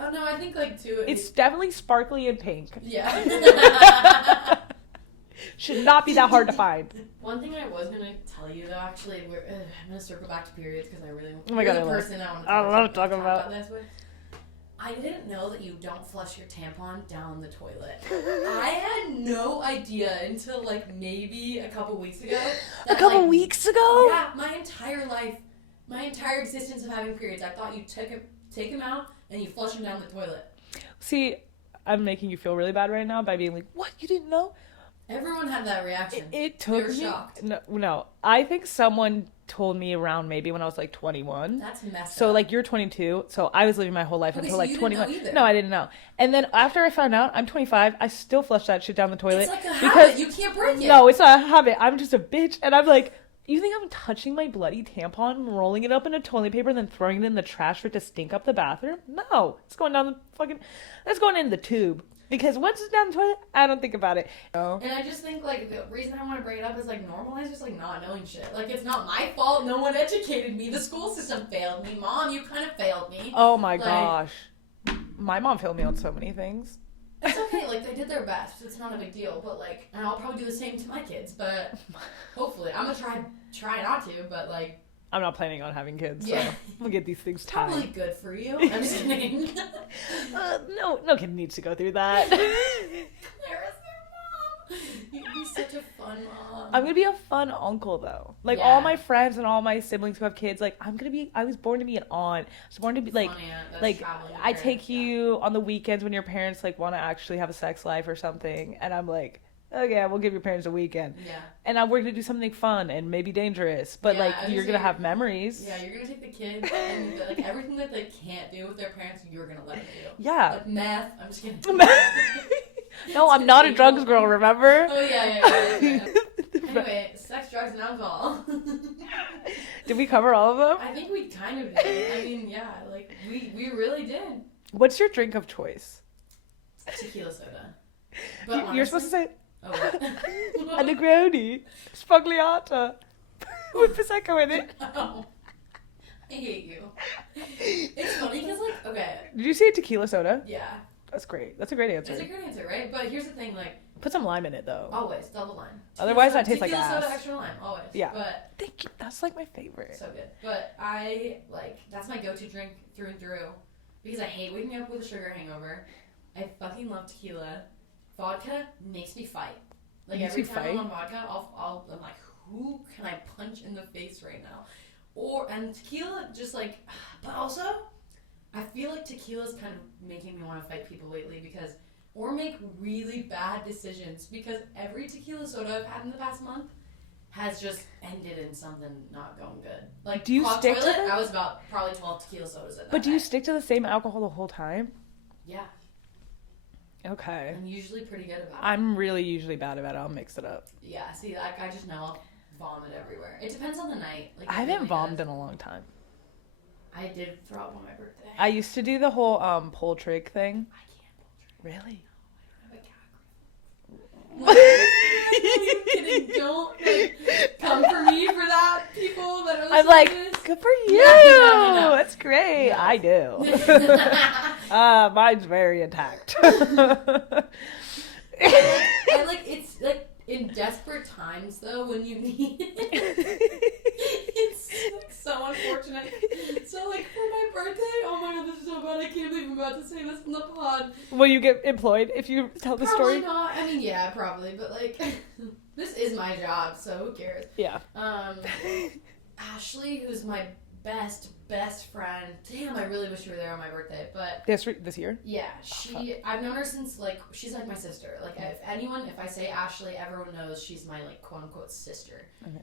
Oh no, I think like two. It's definitely sparkly and pink. Yeah. Should not be that hard to find. One thing I was gonna tell you though, actually, I'm gonna circle back to periods because I really. Oh my god, the person I love talking about this with. I didn't know that you don't flush your tampon down the toilet. I had no idea until like maybe a couple weeks ago. A couple weeks ago? Yeah, my entire life, my entire existence of having periods, I thought you take them out and you flush them down the toilet. See, I'm making you feel really bad right now by being like, what? You didn't know? Everyone had that reaction. It They took were me. shocked. No. I think someone told me around maybe when I was like 21. That's messed So up. like you're 22, so I was living my whole life Okay, until so like you didn't 21. know either. No, I didn't know. And then after I found out I'm 25, I still flush that shit down the toilet. It's like a because habit. You can't break it. no, it's not a habit. I'm just a bitch, and I'm like, you think I'm touching my bloody tampon, rolling it up in a toilet paper, and then throwing it in the trash for it to stink up the bathroom? No, it's going down the fucking. It's going in the tube. Because once it's down the toilet, I don't think about it. No. And I just think, like, the reason I want to bring it up is, like, normalize just, like, not knowing shit. Like, it's not my fault. No one educated me. The school system failed me. Mom, you kind of failed me. Oh my Like- gosh. My mom failed me on so many things. It's okay. Like, they did their best. It's not a big deal. But, like, and I'll probably do the same to my kids. But hopefully. I'm going to try not to. But, like, I'm not planning on having kids, so Yeah. we'll get these things it's probably tied. good for you. I'm just kidding. No kid needs to go through that. Clara's their mom. You'd be such a fun mom. I'm gonna be a fun uncle though. Like Yeah. all my friends and all my siblings who have kids, like I was born to be an aunt. I was born to be like Funny, that's like traveling with I parents, take yeah. you on the weekends when your parents like want to actually have a sex life or something, and I'm like, okay, we'll give your parents a weekend. Yeah. And we're gonna do something fun and maybe dangerous, but Yeah, I like was you're gonna saying- have memories. Yeah, you're gonna take the kids and like everything that they can't do with their parents, you're gonna let them do. Yeah. Like meth. I'm just kidding. No, I'm not a drugs girl. Remember? Oh yeah. Anyway, sex, drugs, and alcohol. Did we cover all of them? I think we kind of did. I mean, yeah, like we really did. What's your drink of choice? Tequila soda. But You're supposed to say Oh, what? a Negroni, Spagliata, with prosecco in it. Oh, I hate you. It's funny because, like, okay, Did you say tequila soda? yeah, That's great. That's a great answer. it's a great answer, right? But here's the thing, like, Put some lime in it though. always double lime. Otherwise, that tastes like Tequila ass. soda, extra lime, always. Yeah. But Thank you. That's like my favorite. so good. But I like that's my go-to drink through and through because I hate waking up with a sugar hangover. I fucking love tequila. Vodka makes me fight. Like Makes every you time fight? I'm on vodka, I'm like, who can I punch in the face right now? And tequila just like, but also, I feel like tequila's kind of making me want to fight people lately because, or make really bad decisions because every tequila soda I've had in the past month has just ended in something not going good. Like Do you hot stick to toilet, them? I was about probably 12 tequila sodas at that But do you night. stick to the same alcohol the whole time? Yeah, Okay. I'm usually pretty good about it. I'm really usually bad about it. I'll mix it up. Yeah, see, like I just know I'll vomit everywhere. It depends on the night. Like I it haven't really vomited does. in a long time. I did throw up on my birthday. I used to do the whole pull trig thing. I can't pull Really? trigger. I have a gag reflex. Are you kidding? Don't like, come for me for that, people that are listening I'm like, to this. good for you. No. That's great. No. I do. Mine's very intact. And like it's like in desperate times though when you need it. It's like, so unfortunate. So like for my birthday, oh my god, this is so bad. I can't believe I'm about to say this in the pod. Will you get employed if you tell the Probably story? not. I mean, yeah, probably, but like this is my job, so who cares? Yeah. Ashley, who's my best friend. Damn, I really wish you were there on my birthday, but This year? yeah, I've known her since, like, she's like my sister. Like, if I say Ashley, everyone knows she's my, like, quote unquote sister. Okay.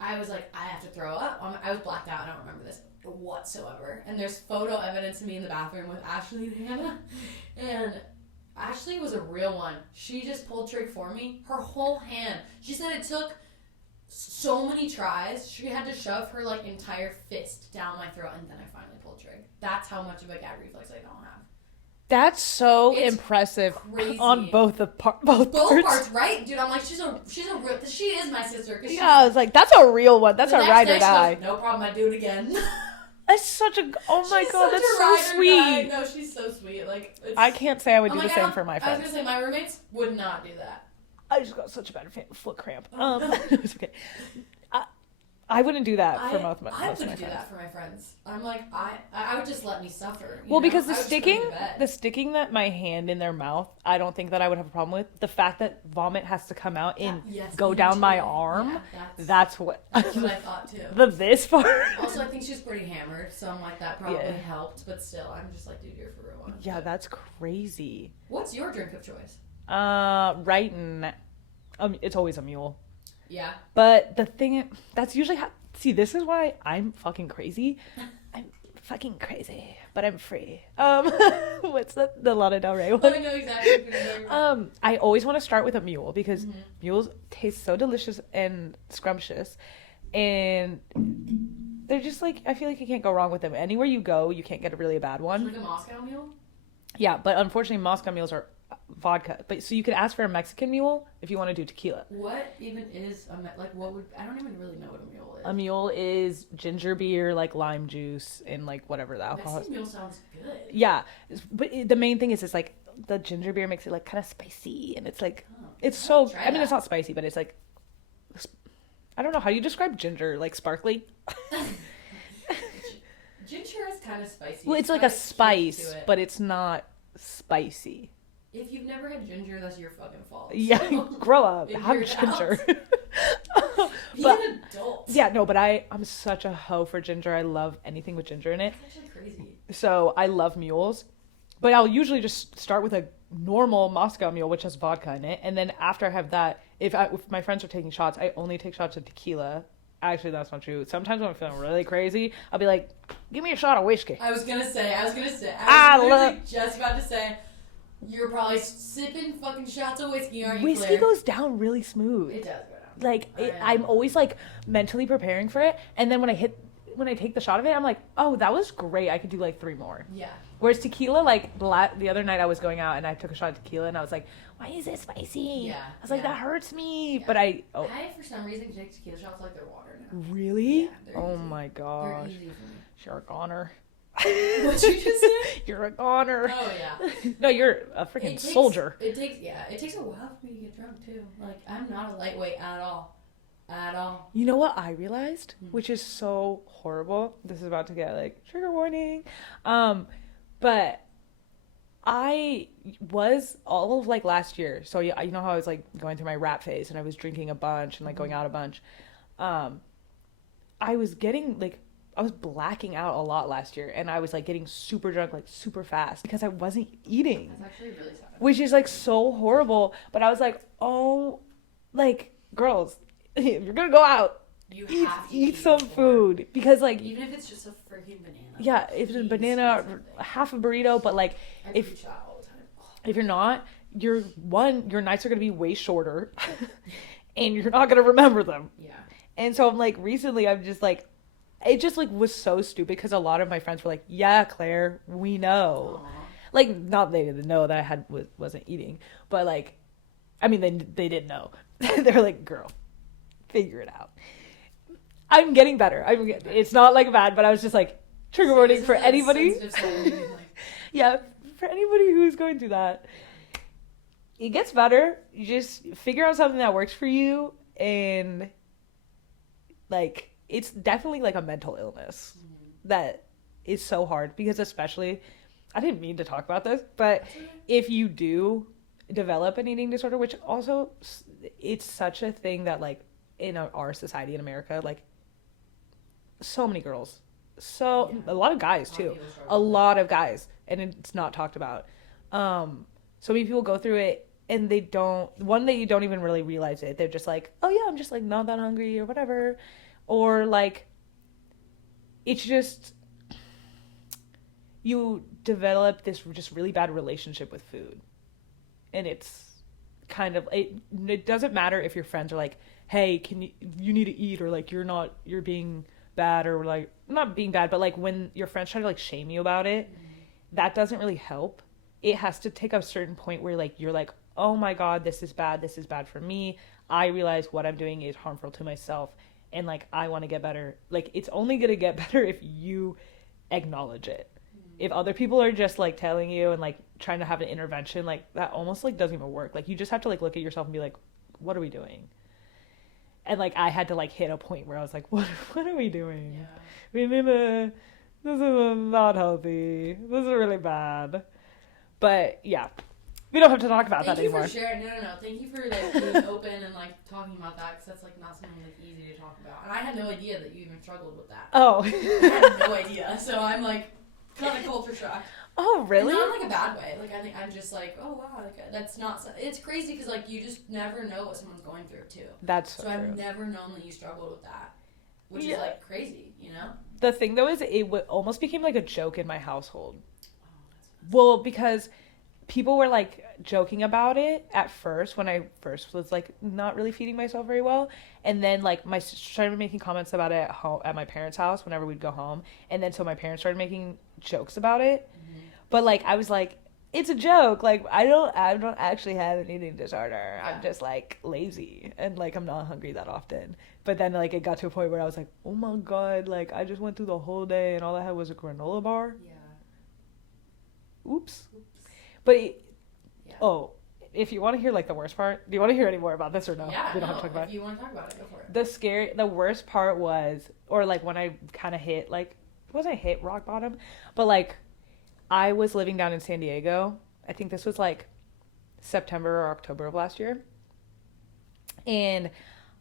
I was like, I have to throw up. I was blacked out. I don't remember this whatsoever. And there's photo evidence of me in the bathroom with Ashley and Hannah. And Ashley was a real one. She just pulled trig for me. Her whole hand. She said it took so many tries. She had to shove her, like, entire fist down my throat, and then I finally pulled trig. That's how much of a gag reflex I don't have. That's so It's impressive crazy. on both Both parts. parts, right? Dude, I'm like, she is my sister. Cause Yeah, I was like, that's a real one. That's the a next ride day or she goes, die. no problem, I do it again. That's such a. Oh my She's god, such that's a so ride or die. sweet. No, she's so sweet. Like, it's, I can't say I would I'm do the like, same for my I was friends. gonna say my roommates would not do that. I just got such a bad foot cramp. It's okay. I wouldn't do that for most of my I wouldn't friends. do that for my friends. I'm like, I would just let me suffer. Well, because I would just put me to bed. the sticking that my hand in their mouth, I don't think that I would have a problem with. The fact that vomit has to come out and Yes, go me down too. my arm, Yeah, that's what. that's what I thought too. This part. Also, I think she's pretty hammered, so I'm like, that probably Yeah. helped. But still, I'm just like, dude, you're for real. Yeah, that's crazy. What's your drink of choice? Right now. It's always a mule. Yeah. But the thing, that's usually how, see, this is why I'm fucking crazy. I'm fucking crazy, but I'm free. What's that? The Lana Del Rey one? Oh, I know exactly what you're talking about. I always want to start with a mule because mules taste so delicious and scrumptious. And they're just like, I feel like you can't go wrong with them. Anywhere you go, you can't get a really bad one. Like a Moscow mule? Yeah, but unfortunately, Moscow mules are vodka. But so you could ask for a Mexican mule if you want to do tequila. What even is what would I don't even really know what a mule is. A mule is ginger beer, like lime juice, and like whatever the alcohol is. Mexican mule sounds good. Yeah, but the main thing is it's like the ginger beer makes it like kind of spicy, and it's like it's so. I mean, it's not spicy, but it's like I don't know how you describe ginger, like sparkly. Ginger is kind of spicy. Well, it's like a spice, but it's not spicy. If you've never had ginger, that's your fucking fault. Yeah, grow up. Have ginger. Be an adult. Yeah, no, but I'm such a hoe for ginger. I love anything with ginger in it. That's actually crazy. So I love mules. But I'll usually just start with a normal Moscow mule, which has vodka in it. And then after I have that, if my friends are taking shots, I only take shots of tequila. Actually, that's not true. Sometimes when I'm feeling really crazy, I'll be like, give me a shot of whiskey. I was gonna say. I was just about to say, you're probably sipping fucking shots of whiskey, aren't you, Whiskey Claire? goes down really smooth. It does go down. Like, I'm always like mentally preparing for it. And then when I take the shot of it, I'm like, oh, that was great. I could do like 3 more. Yeah. Whereas tequila, like the other night I was going out and I took a shot of tequila and I was like, why is it spicy? Yeah. I was like, that hurts me. Yeah. But I, for some reason, take tequila shots like they're water now. Really? Yeah, oh easy. my gosh. They're easy for me. You're a goner. What'd you just say? You're a goner. Oh, yeah. No, you're a freaking soldier. It takes a while for me to get drunk, too. Like, I'm not a lightweight at all. At all. You know what I realized? Which is so horrible. This is about to get, like, trigger warning. But I was all of, like, last year. So, yeah, you know how I was, like, going through my rap phase and I was drinking a bunch and, like, going out a bunch. I was getting, like, I was blacking out a lot last year, and I was like getting super drunk, like super fast because I wasn't eating. That's actually really sad. Which is like so horrible. But I was like, oh, like girls, if you're gonna go out, you have to eat some food because like even if it's just a freaking banana. Yeah, if it's a banana, half a burrito, but like if shot all the time. If you're not, your nights are gonna be way shorter, and you're not gonna remember them. Yeah. And so I'm like recently, I'm just like. It just like was so stupid because a lot of my friends were like, "Yeah, Claire, we know." Aww. Like, not they didn't know that I wasn't eating, but like, I mean, they didn't know. They're like, "Girl, figure it out." I'm getting better. It's not like bad, but I was just like, trigger warning for anybody. Yeah, for anybody who's going through that, it gets better. You just figure out something that works for you, and like. It's definitely like a mental illness that is so hard because especially, I didn't mean to talk about this, but if you do develop an eating disorder, which also it's such a thing that like in our society in America, like so many girls, a lot of guys too, a lot of guys, and it's not talked about. So many people go through it and they don't even really realize it. They're just like, oh yeah, I'm just like not that hungry or whatever. Or, like, it's just, you develop this just really bad relationship with food. And it's kind of, it doesn't matter if your friends are like, hey, you need to eat, or, like, you're being bad, or, like, not being bad, but, like, when your friends try to, like, shame you about it, that doesn't really help. It has to take a certain point where, like, you're like, oh my God, this is bad for me. I realize what I'm doing is harmful to myself. And, like, I want to get better. Like, it's only going to get better if you acknowledge it. If other people are just, like, telling you and, like, trying to have an intervention, like, that almost, like, doesn't even work. Like, you just have to, like, look at yourself and be like, what are we doing? And, like, I had to, like, hit a point where I was like, what are we doing? Yeah. This is not healthy. This is really bad. But, yeah. We don't have to talk about that anymore. Thank you for sharing. No. Thank you for like being open and like talking about that because that's like not something like easy to talk about. And I had no idea that you even struggled with that. Oh, I had no idea. So I'm like kind of culture shocked. Oh, really? And not in like a bad way. Like I think I'm just like, oh wow, like that's not. It's crazy because like you just never know what someone's going through too. That's so So true. I've never known that you struggled with that, which Yeah. is like crazy, you know. The thing though is it almost became like a joke in my household. Oh, that's Well, because people were like joking about it at first when I first was like not really feeding myself very well, and then like my sister started making comments about it at home at my parents' house whenever we'd go home, and then so my parents started making jokes about it. But like I was like, it's a joke. Like I don't actually have an eating disorder. Yeah. I'm just like lazy and like I'm not hungry that often. But then like it got to a point where I was like, oh my god, like I just went through the whole day and all I had was a granola bar. Yeah. Oops. Oops. But Yeah. oh, if you want to hear like the worst part, do you want to hear any more about this or no? Yeah. We don't No, have to talk about if it. you want to talk about it, go for it. The worst part was, or like when I kind of hit like, wasn't I hit rock bottom, but like I was living down in San Diego. I think this was like September or October of last year, and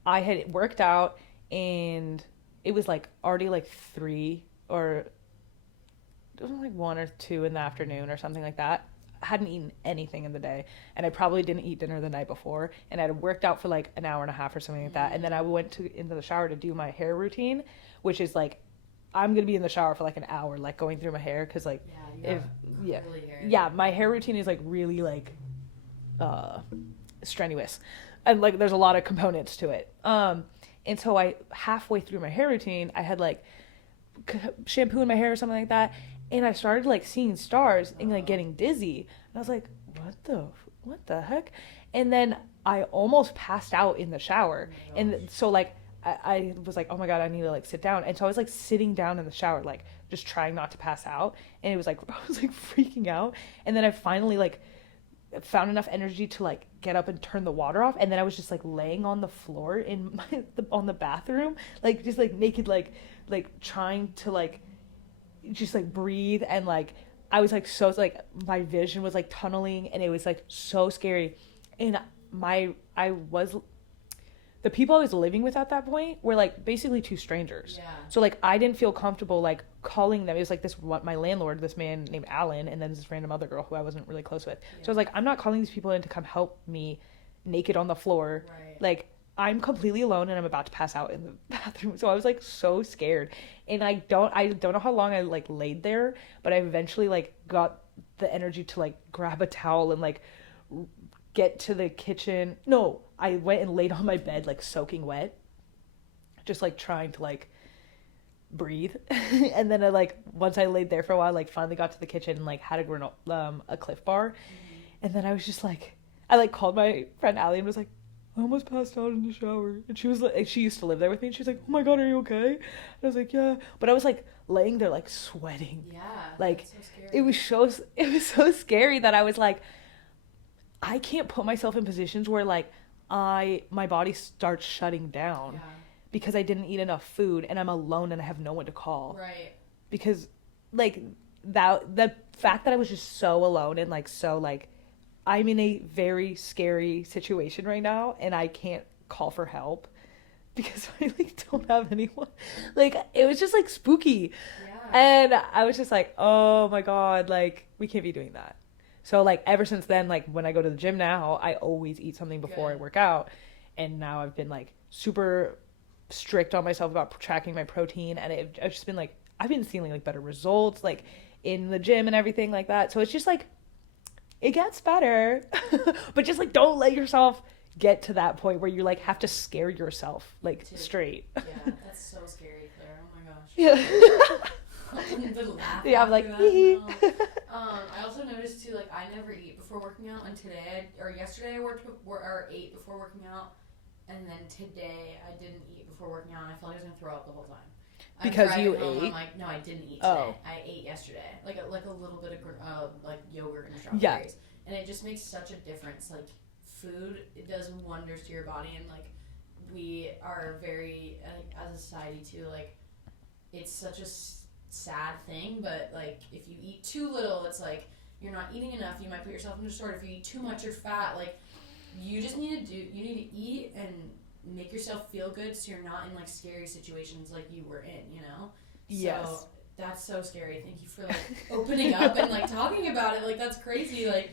I had worked out, and it was like already like 3 or it was like 1 or 2 in the afternoon or something like that. I hadn't eaten anything in the day, and I probably didn't eat dinner the night before, and I had worked out for like an hour and a half or something like that, and then I went into the shower to do my hair routine, which is like I'm gonna be in the shower for like an hour, like going through my hair, because like Curly hair. yeah, my hair routine is like really like strenuous, and like there's a lot of components to it. And so I halfway through my hair routine, I had like shampoo in my hair or something like that, and I started like seeing stars and like getting dizzy, and I was like, what the heck? And then I almost passed out in the shower, and so like I was like, oh my god, I need to like sit down, and so I was like sitting down in the shower, like just trying not to pass out, and it was like I was like freaking out, and then I finally like found enough energy to like get up and turn the water off, and then I was just like laying on the floor in on the bathroom, like just like naked, like trying to like just like breathe, and like I was like so like my vision was like tunneling, and it was like so scary, and the people I was living with at that point were like basically 2 strangers. Yeah. So like I didn't feel comfortable like calling them. It was like my landlord, this man named Alan, and then this random other girl who I wasn't really close with. Yeah. So I was like, I'm not calling these people in to come help me naked on the floor. Right. Like I'm completely alone and I'm about to pass out in the bathroom. So I was like so scared. And I don't know how long I like laid there, but I eventually like got the energy to like grab a towel and like get to the kitchen. No, I went and laid on my bed like soaking wet, just like trying to like breathe. And then I like once I laid there for a while, like finally got to the kitchen and like had a Cliff Bar. And then I was just like, I like called my friend Allie and was like, I almost passed out in the shower. And she was like, she used to live there with me, and she was like, oh my god, are you okay? And I was like, yeah. But I was like laying there like sweating. Yeah. Like that's so scary. it was so scary that I was like, I can't put myself in positions where like my body starts shutting down. Yeah. Because I didn't eat enough food and I'm alone and I have no one to call. Right. Because like the fact that I was just so alone and like so like I'm in a very scary situation right now and I can't call for help because I like don't have anyone. Like it was just like spooky. Yeah. And I was just like, oh my god, like we can't be doing that. So like ever since then, like when I go to the gym now, I always eat something before I work out. And now I've been like super strict on myself about tracking my protein, and I've just been like, I've been seeing like better results like in the gym and everything like that. So it's just like it gets better. But just like don't let yourself get to that point where you like have to scare yourself like straight. Yeah, that's so scary, Claire. Oh my gosh. Yeah. The laugh Yeah, I'm like, after that, no. I also noticed too, like I never eat before working out, and yesterday I ate before working out, and then today I didn't eat before working out, and I felt like I was gonna throw up the whole time. Because you home, ate? I'm like, no, I didn't eat today. Oh. I ate yesterday, like a little bit of like yogurt and strawberries, Yeah. and it just makes such a difference. Like food, it does wonders to your body, and like we are very as a society too, like it's such a sad thing, but like if you eat too little, it's like you're not eating enough. You might put yourself in disorder. If you eat too much, you're fat. Like you just need to eat and make yourself feel good so you're not in like scary situations like you were in, you know? Yes. So that's so scary. Thank you for like opening up and like talking about it. Like that's crazy. Like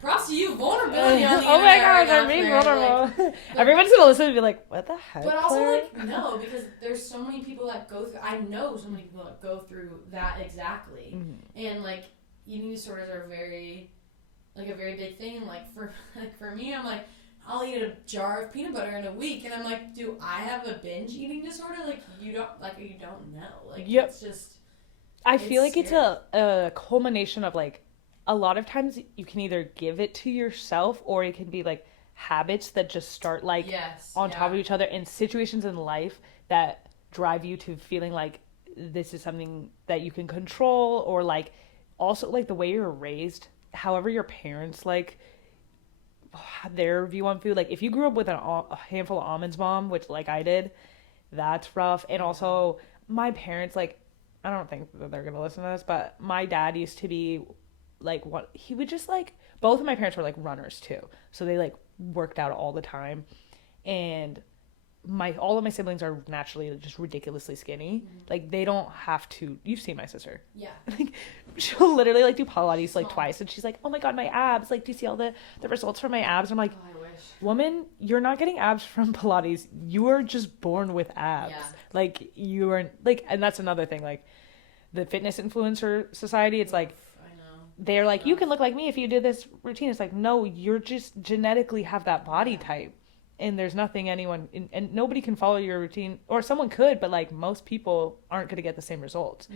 props to you, vulnerability on the oh my internet gosh, right I'm now, being Claire. vulnerable. Like, Everyone's gonna listen and be like, what the heck? but also Claire? like no, because there's so many people that go through. I know so many people that go through that exactly, and like eating disorders are very like a very big thing. And like for me, I'm like, I'll eat a jar of peanut butter in a week, and I'm like, do I have a binge eating disorder? Like you don't know. Like it's just. I feel like scary. it's a culmination of like a lot of times you can either give it to yourself or it can be like habits that just start like on top of each other and situations in life that drive you to feeling like this is something that you can control, or like also like the way you're raised, however your parents like their view on food. Like if you grew up with a handful of almonds, mom, which like I did, that's rough. And also my parents, like I don't think that they're gonna listen to this, but my dad used to be like what he would just like both of my parents were like runners too, so they like worked out all the time, and all of my siblings are naturally just ridiculously skinny. Like they don't have to. You've seen my sister. Yeah. Like she'll literally like do Pilates like twice, and she's like, "Oh my god, my abs! Like, do you see all the results from my abs?" I'm like, Oh, I wish. "Woman, you're not getting abs from Pilates. You are just born with abs. Yeah. Like you are like." And that's another thing. Like the fitness influencer society, it's like they're like, you can look like me if you did this routine. It's like, no, you're just genetically have that body type. And there's nothing and nobody can follow your routine, or someone could, but like most people aren't going to get the same results.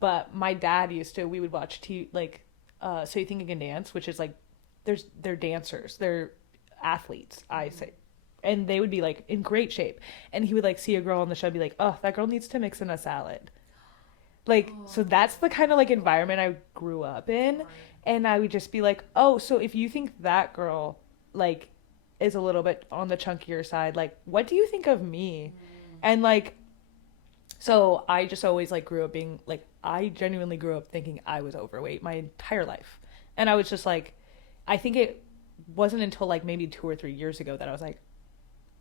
But my dad we would watch So You Think You Can Dance, which is like, they're dancers, they're athletes, I say. And they would be like in great shape. And he would like see a girl on the show and be like, oh, that girl needs to mix in a salad. Like, so that's the kind of like environment I grew up in. And I would just be like, oh, so if you think that girl like is a little bit on the chunkier side, like what do you think of me? And like, so I just always like grew up being like, I genuinely grew up thinking I was overweight my entire life. And I was just like, I think it wasn't until like maybe 2 or 3 years ago that I was like,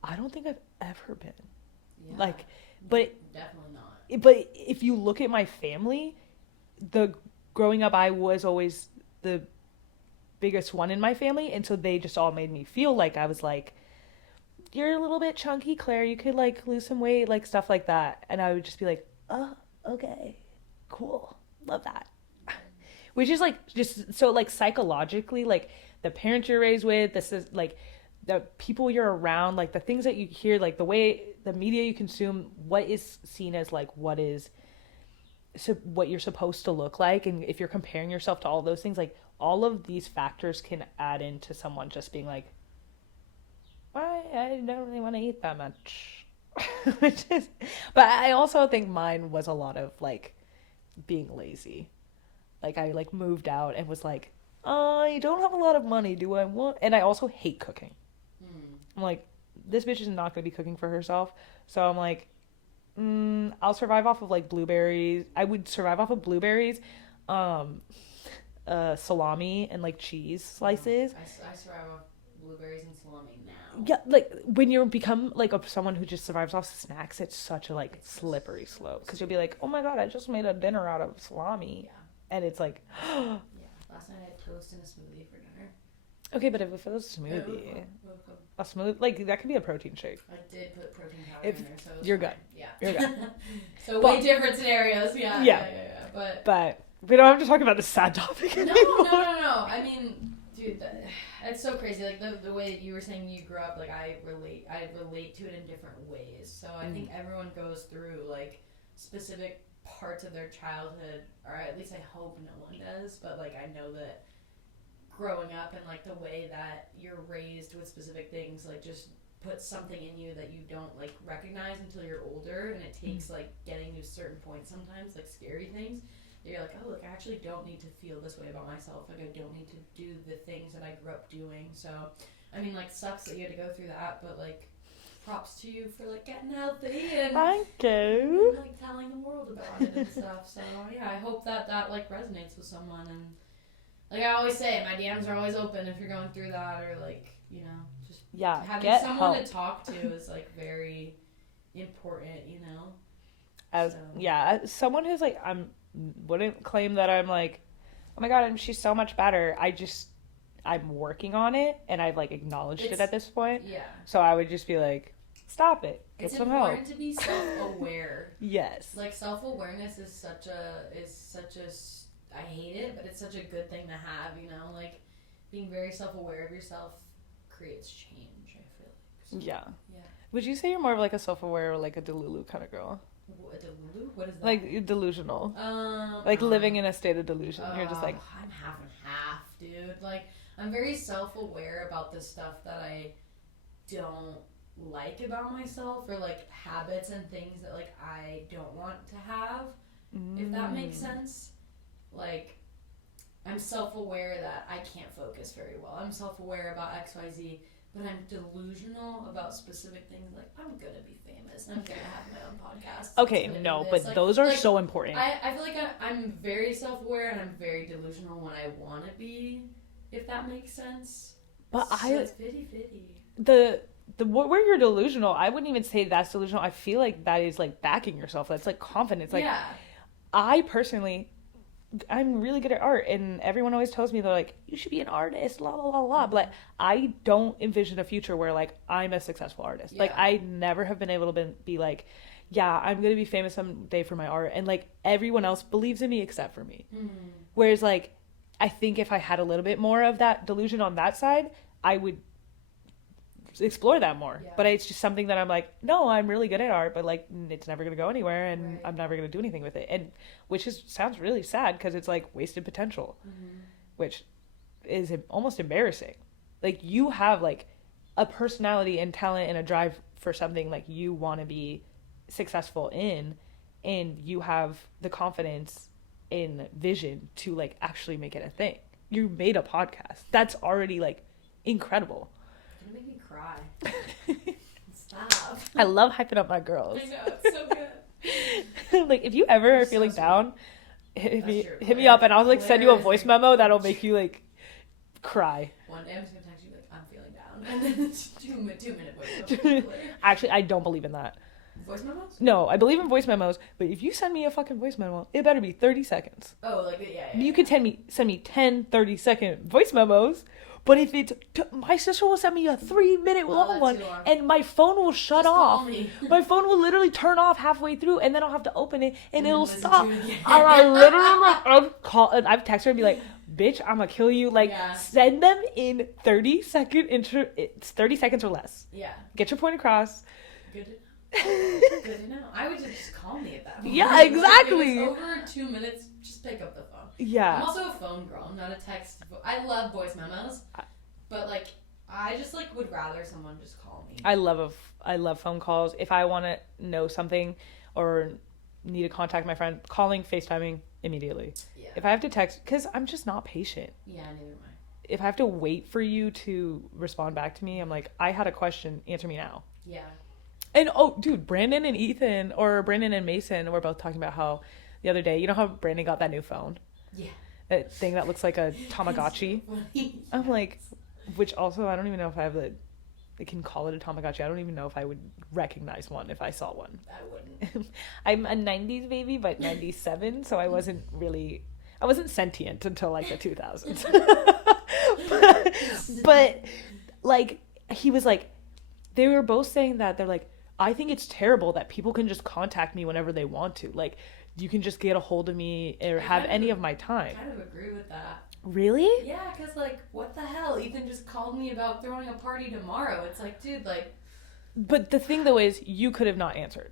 I don't think I've ever been like, but definitely not. But if you look at my family, growing up, I was always the biggest one in my family, and so they just all made me feel like I was like, you're a little bit chunky, Claire, you could like lose some weight, like stuff like that. And I would just be like, oh, okay, cool, love that. Which is like just so like psychologically, like the parents you're raised with, this is like the people you're around, like the things that you hear, like the way the media you consume, what is seen as like what you're supposed to look like, and if you're comparing yourself to all those things, like all of these factors can add into someone just being like, I don't really want to eat that much. But I also think mine was a lot of like being lazy. Like I like moved out and was like, I don't have a lot of money, do I want? And I also hate cooking. I'm like, this bitch is not going to be cooking for herself. So I'm like, I'll survive off of like blueberries. I would survive off of blueberries, salami, and like cheese slices. I survive off blueberries and salami now. Yeah, like when you become like someone who just survives off snacks, it's such a like slippery slope, because you'll be like, oh my god, I just made a dinner out of salami, and it's like, yeah. Last night I had toast and a smoothie for dinner. Okay, but if it was a smoothie, a smooth, like that could be a protein shake. I did put protein powder in there, so you're fine. good. Yeah, you're good. So way different scenarios. Yeah. But we don't have to talk about this sad topic anymore. No. I mean, dude, it's so crazy. Like the way that you were saying you grew up, like I relate to it in different ways. So I think everyone goes through like specific parts of their childhood, or at least I hope no one does. But like I know that growing up and like the way that you're raised with specific things, like just puts something in you that you don't like recognize until you're older, and it takes like getting to certain points sometimes, like scary things. You're like, oh, look, I actually don't need to feel this way about myself. Like, I don't need to do the things that I grew up doing. So, I mean, like, sucks that you had to go through that, but, like, props to you for, like, getting healthy and, thank you. And, like, telling the world about it and stuff. So, yeah, I hope that, like, resonates with someone. And, like I always say, my DMs are always open if you're going through that, or, like, you know, just having someone to talk to is, like, very important, you know? As someone who's, like, I'm wouldn't claim that I'm like, oh my god, she's so much better. I'm working on it, and I've like acknowledged it at this point. Yeah. So I would just be like, stop it. Get some help. It's important to be self-aware. Yes. Like self-awareness is such a I hate it, but it's such a good thing to have, you know? Like being very self-aware of yourself creates change, I feel like. So, yeah. Yeah. Would you say you're more of like a self-aware or like a delulu kind of girl? A delulu? What is that? Like delusional. Like living in a state of delusion. You're just like, I'm half and half, dude. Like I'm very self-aware about the stuff that I don't like about myself, or like habits and things that like I don't want to have, if that makes sense. Like I'm self-aware that I can't focus very well. I'm self-aware about XYZ, but I'm delusional about specific things. Like I'm gonna be famous and I'm gonna have my own podcast. Okay, no, but like, those are so important. I feel like I'm very self-aware and I'm very delusional when I want to be, if that makes sense. But so it's 50-50. The where you're delusional, I wouldn't even say that's delusional. I feel like that is like backing yourself. That's like confidence. Like yeah. I personally, I'm really good at art, and everyone always tells me, they're like, you should be an artist, la la la la. But I don't envision a future where like I'm a successful artist. Yeah. Like I never have been able to be like, yeah, I'm gonna be famous someday for my art, and like everyone else believes in me except for me. Whereas like I think if I had a little bit more of that delusion on that side, I would explore that more. Yeah. But it's just something that I'm like, no, I'm really good at art, but like it's never gonna go anywhere, and Right. I'm never gonna do anything with it, and which sounds really sad because it's like wasted potential, which is almost embarrassing. Like you have like a personality and talent and a drive for something like you want to be successful in, and you have the confidence and vision to like actually make it a thing. You made a podcast. That's already like incredible. You're gonna make me cry. Stop. I love hyping up my girls. I know, it's so good. Like if you ever are so feeling sweet. down, hit That's true. me up, and I'll like send you a Claire voice is memo that'll make you like cry. One day I'm just gonna text you like I'm feeling down, and then it's 2-minute voice memo. Actually, I don't believe in that. Voice memos? No, I believe in voice memos, but if you send me a fucking voice memo, it better be 30 seconds. Oh, like yeah. You can send me 10, 30-second voice memos, but if it's... my sister will send me a 3-minute long that's one, too long. and my phone will shut Just call off. me. My phone will literally turn off halfway through, and then I'll have to open it, and it'll listen to stop. it And again. I literally, like, I've texted her and be like, bitch, I'm gonna kill you. Like, Yeah. send them in 30 it's 30 seconds or less. Yeah. Get your point across. Good to know. Good to know. I would just call me at that point. Yeah, Like, exactly. if it's over 2 minutes, just pick up the phone. Yeah. I'm also a phone girl. I'm not a text. I love voice memos, but like I just like would rather someone just call me. I love phone calls. If I want to know something or need to contact my friend, calling, FaceTiming immediately. Yeah. If I have to text, because I'm just not patient. Yeah, neither am I. If I have to wait for you to respond back to me, I'm like, I had a question, answer me now. Yeah. And oh, dude, Brandon and Mason were both talking about how the other day, you know how Brandon got that new phone? Yeah. That thing that looks like a Tamagotchi? I'm like, which also, I don't even know if I have they can call it a Tamagotchi. I don't even know if I would recognize one if I saw one. I wouldn't. I'm a 90s baby, but 97, so I wasn't sentient until like the 2000s. but like, he was like, they were both saying that they're like, I think it's terrible that people can just contact me whenever they want to. Like, you can just get a hold of me or have any of my time. I kind of agree with that. Really? Yeah, because like, what the hell? Ethan just called me about throwing a party tomorrow. It's like, dude, like. But the thing though is, you could have not answered.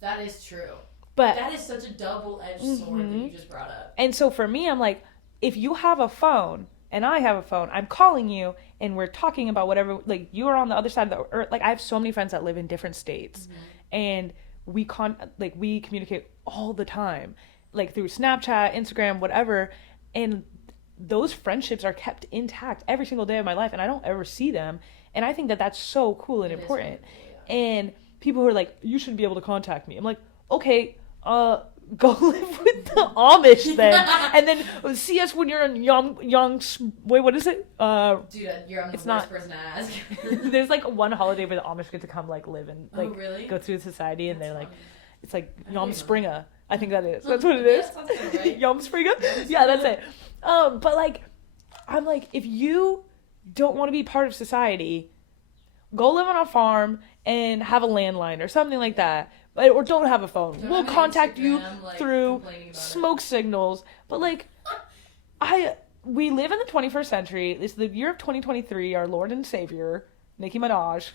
That is true. But that is such a double-edged sword that you just brought up. And so for me, I'm like, if you have a phone and I have a phone, I'm calling you and we're talking about whatever, like you are on the other side of the earth. Like I have so many friends that live in different states and we communicate all the time, like through Snapchat, Instagram, whatever. And those friendships are kept intact every single day of my life and I don't ever see them. And I think that that's so cool and important. And people who are like, you shouldn't be able to contact me. I'm like, okay, go live with the Amish then, and then see us when you're in young. Wait, what is it? Dude, you're on the worst person to ask. There's like one holiday where the Amish get to come like live and like really? go through society, and That's they're like, funny. it's like I Yom didn't know. Springa. I think that is. That's what it is. Yeah, sounds good, right? Yumspringa? Yeah, that's it. But like, I'm like, if you don't want to be part of society, go live on a farm and have a landline or something like that. But, or don't have a phone. Don't We'll have an contact you Instagram, like, through complaining about smoke signals. But like, we live in the 21st century. This is the year of 2023. Our Lord and Savior, Nicki Minaj.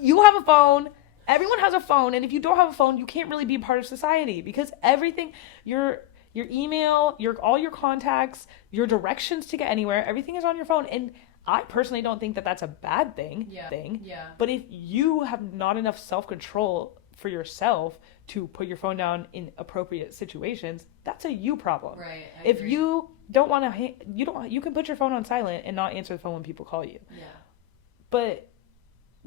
You have a phone. Everyone has a phone, and if you don't have a phone, you can't really be part of society because everything, your email, all your contacts, your directions to get anywhere, everything is on your phone. And I personally don't think that that's a bad thing. Yeah. But if you have not enough self-control for yourself to put your phone down in appropriate situations, that's a you problem. Right. I If agree. you don't want to, you can put your phone on silent and not answer the phone when people call you. Yeah. But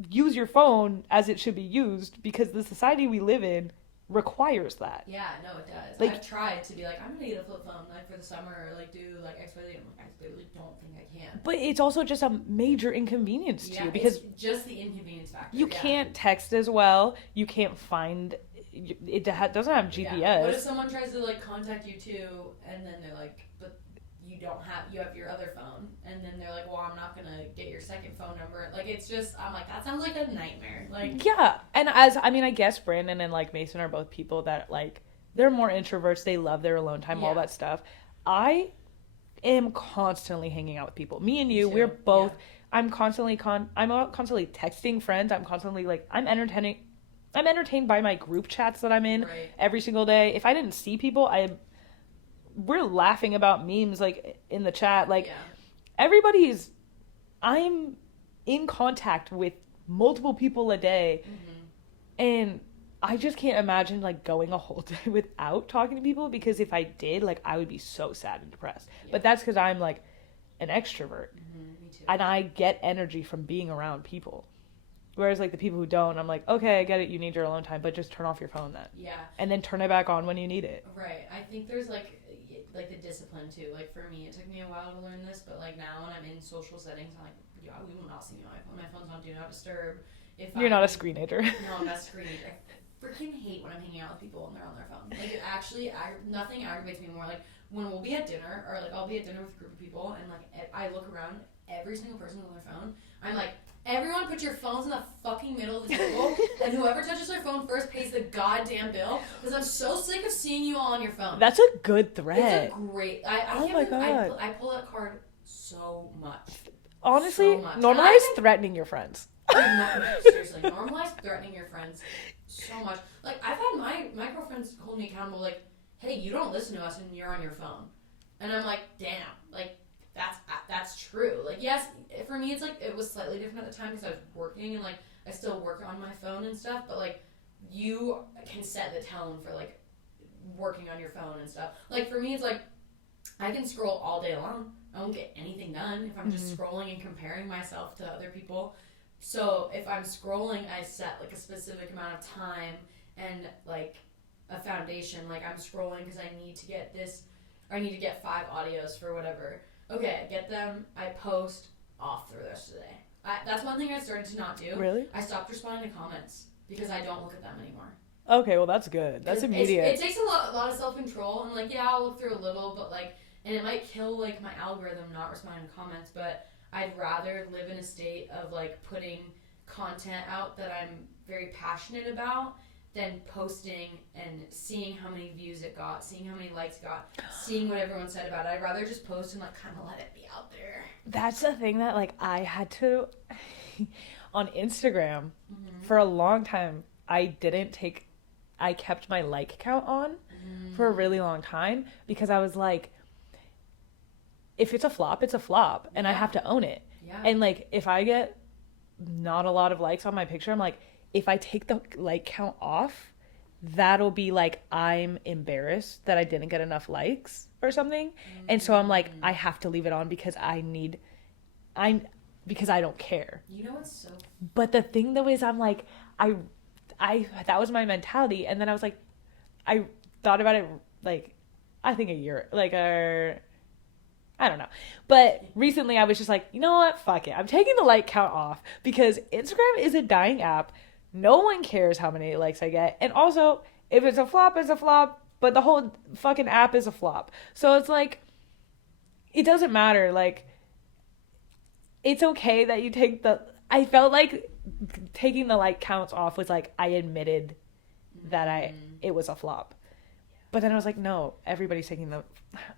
use your phone as it should be used because the society we live in requires that. Yeah, no, it does. Like- I've tried to be like, I'm gonna get a flip phone like for the summer or like do like XYZ. I'm like, I really don't think I can. But it's also just a major inconvenience to Yeah, you because it's just the inconvenience factor. you yeah. can't text as well. You can't find it. Doesn't have GPS. Yeah. What if someone tries to like contact you too, and then they're like, but you have your other phone, and then they're like, well, I'm not gonna get your second phone number. Like, it's just, I'm like, that sounds like a nightmare. Like, Yeah, and I guess Brandon and like Mason are both people that like they're more introverts. They love their alone time, all Yeah. that stuff. I am constantly hanging out with people. Me and you, too. we're both. Yeah. I'm constantly texting friends. I'm constantly like I'm entertained by my group chats that I'm in Right. every single day. If I didn't see people, we're laughing about memes like in the chat. Like Yeah. I'm in contact with multiple people a day, and I just can't imagine like going a whole day without talking to people because if I did, like I would be so sad and depressed. Yeah. But that's because I'm like an extrovert Me too. and I get energy from being around people. Whereas like the people who don't, I'm like, okay, I get it, you need your alone time, but just turn off your phone then. Yeah. And then turn it back on when you need it. Right. I think there's like the discipline too. Like for me, it took me a while to learn this, but like now when I'm in social settings, I'm like, yeah, we will not see me on my phone. My phone's on do not disturb. If You're not a screenager. No, I'm not a screenager. I freaking hate when I'm hanging out with people and they're on their phone. Like it actually, nothing aggravates me more. Like when we'll be at dinner or like I'll be at dinner with a group of people and like I look around, every single person on their phone. I'm like, everyone put your phones in the fucking middle of the table and whoever touches their phone first pays the goddamn bill because I'm so sick of seeing you all on your phone. That's a good threat. It's a great. I Oh can't my believe God. I pull that card so much. Honestly, So much. normalize And I think- threatening your friends. Seriously, normalize threatening your friends so much. Like I've had my girlfriends hold me accountable. Like, hey, you don't listen to us and you're on your phone, and I'm like, damn, like that's true. Like, yes, for me it's like it was slightly different at the time because I was working and like I still work on my phone and stuff. But like, you can set the tone for like working on your phone and stuff. Like for me, it's like I can scroll all day long. I won't get anything done if I'm just scrolling and comparing myself to other people. So if I'm scrolling, I set like a specific amount of time and like a foundation. Like I'm scrolling because I need to get this, or I need to get 5 audios for whatever. Okay, I get them. I post off for the rest of the day. That's one thing I started to not do. Really? I stopped responding to comments because I don't look at them anymore. Okay, well that's good. That's immediate. It takes a lot of self-control and like, yeah, I'll look through a little, but like, and it might kill like my algorithm not responding to comments, but I'd rather live in a state of like putting content out that I'm very passionate about than posting and seeing how many views it got, seeing how many likes it got, seeing what everyone said about it. I'd rather just post and like kind of let it be out there. That's the thing that like I had to on Instagram for a long time. I kept my like count on for a really long time because I was like, if it's a flop, it's a flop, and I have to own it. Yeah. And like if I get not a lot of likes on my picture, I'm like, if I take the like count off, that'll be like I'm embarrassed that I didn't get enough likes or something. And so I'm like, I have to leave it on because because I don't care. You know what's so But the thing though is I'm like, I that was my mentality, and then I was like, I thought about it like I think a year, like I don't know. But recently I was just like, you know what? Fuck it. I'm taking the like count off because Instagram is a dying app. No one cares how many likes I get. And also, If it's a flop, it's a flop, but the whole fucking app is a flop. So it's like, it doesn't matter. Like, it's okay that you take I felt like taking the like counts off was like, I admitted that it was a flop. But then I was like, no, everybody's taking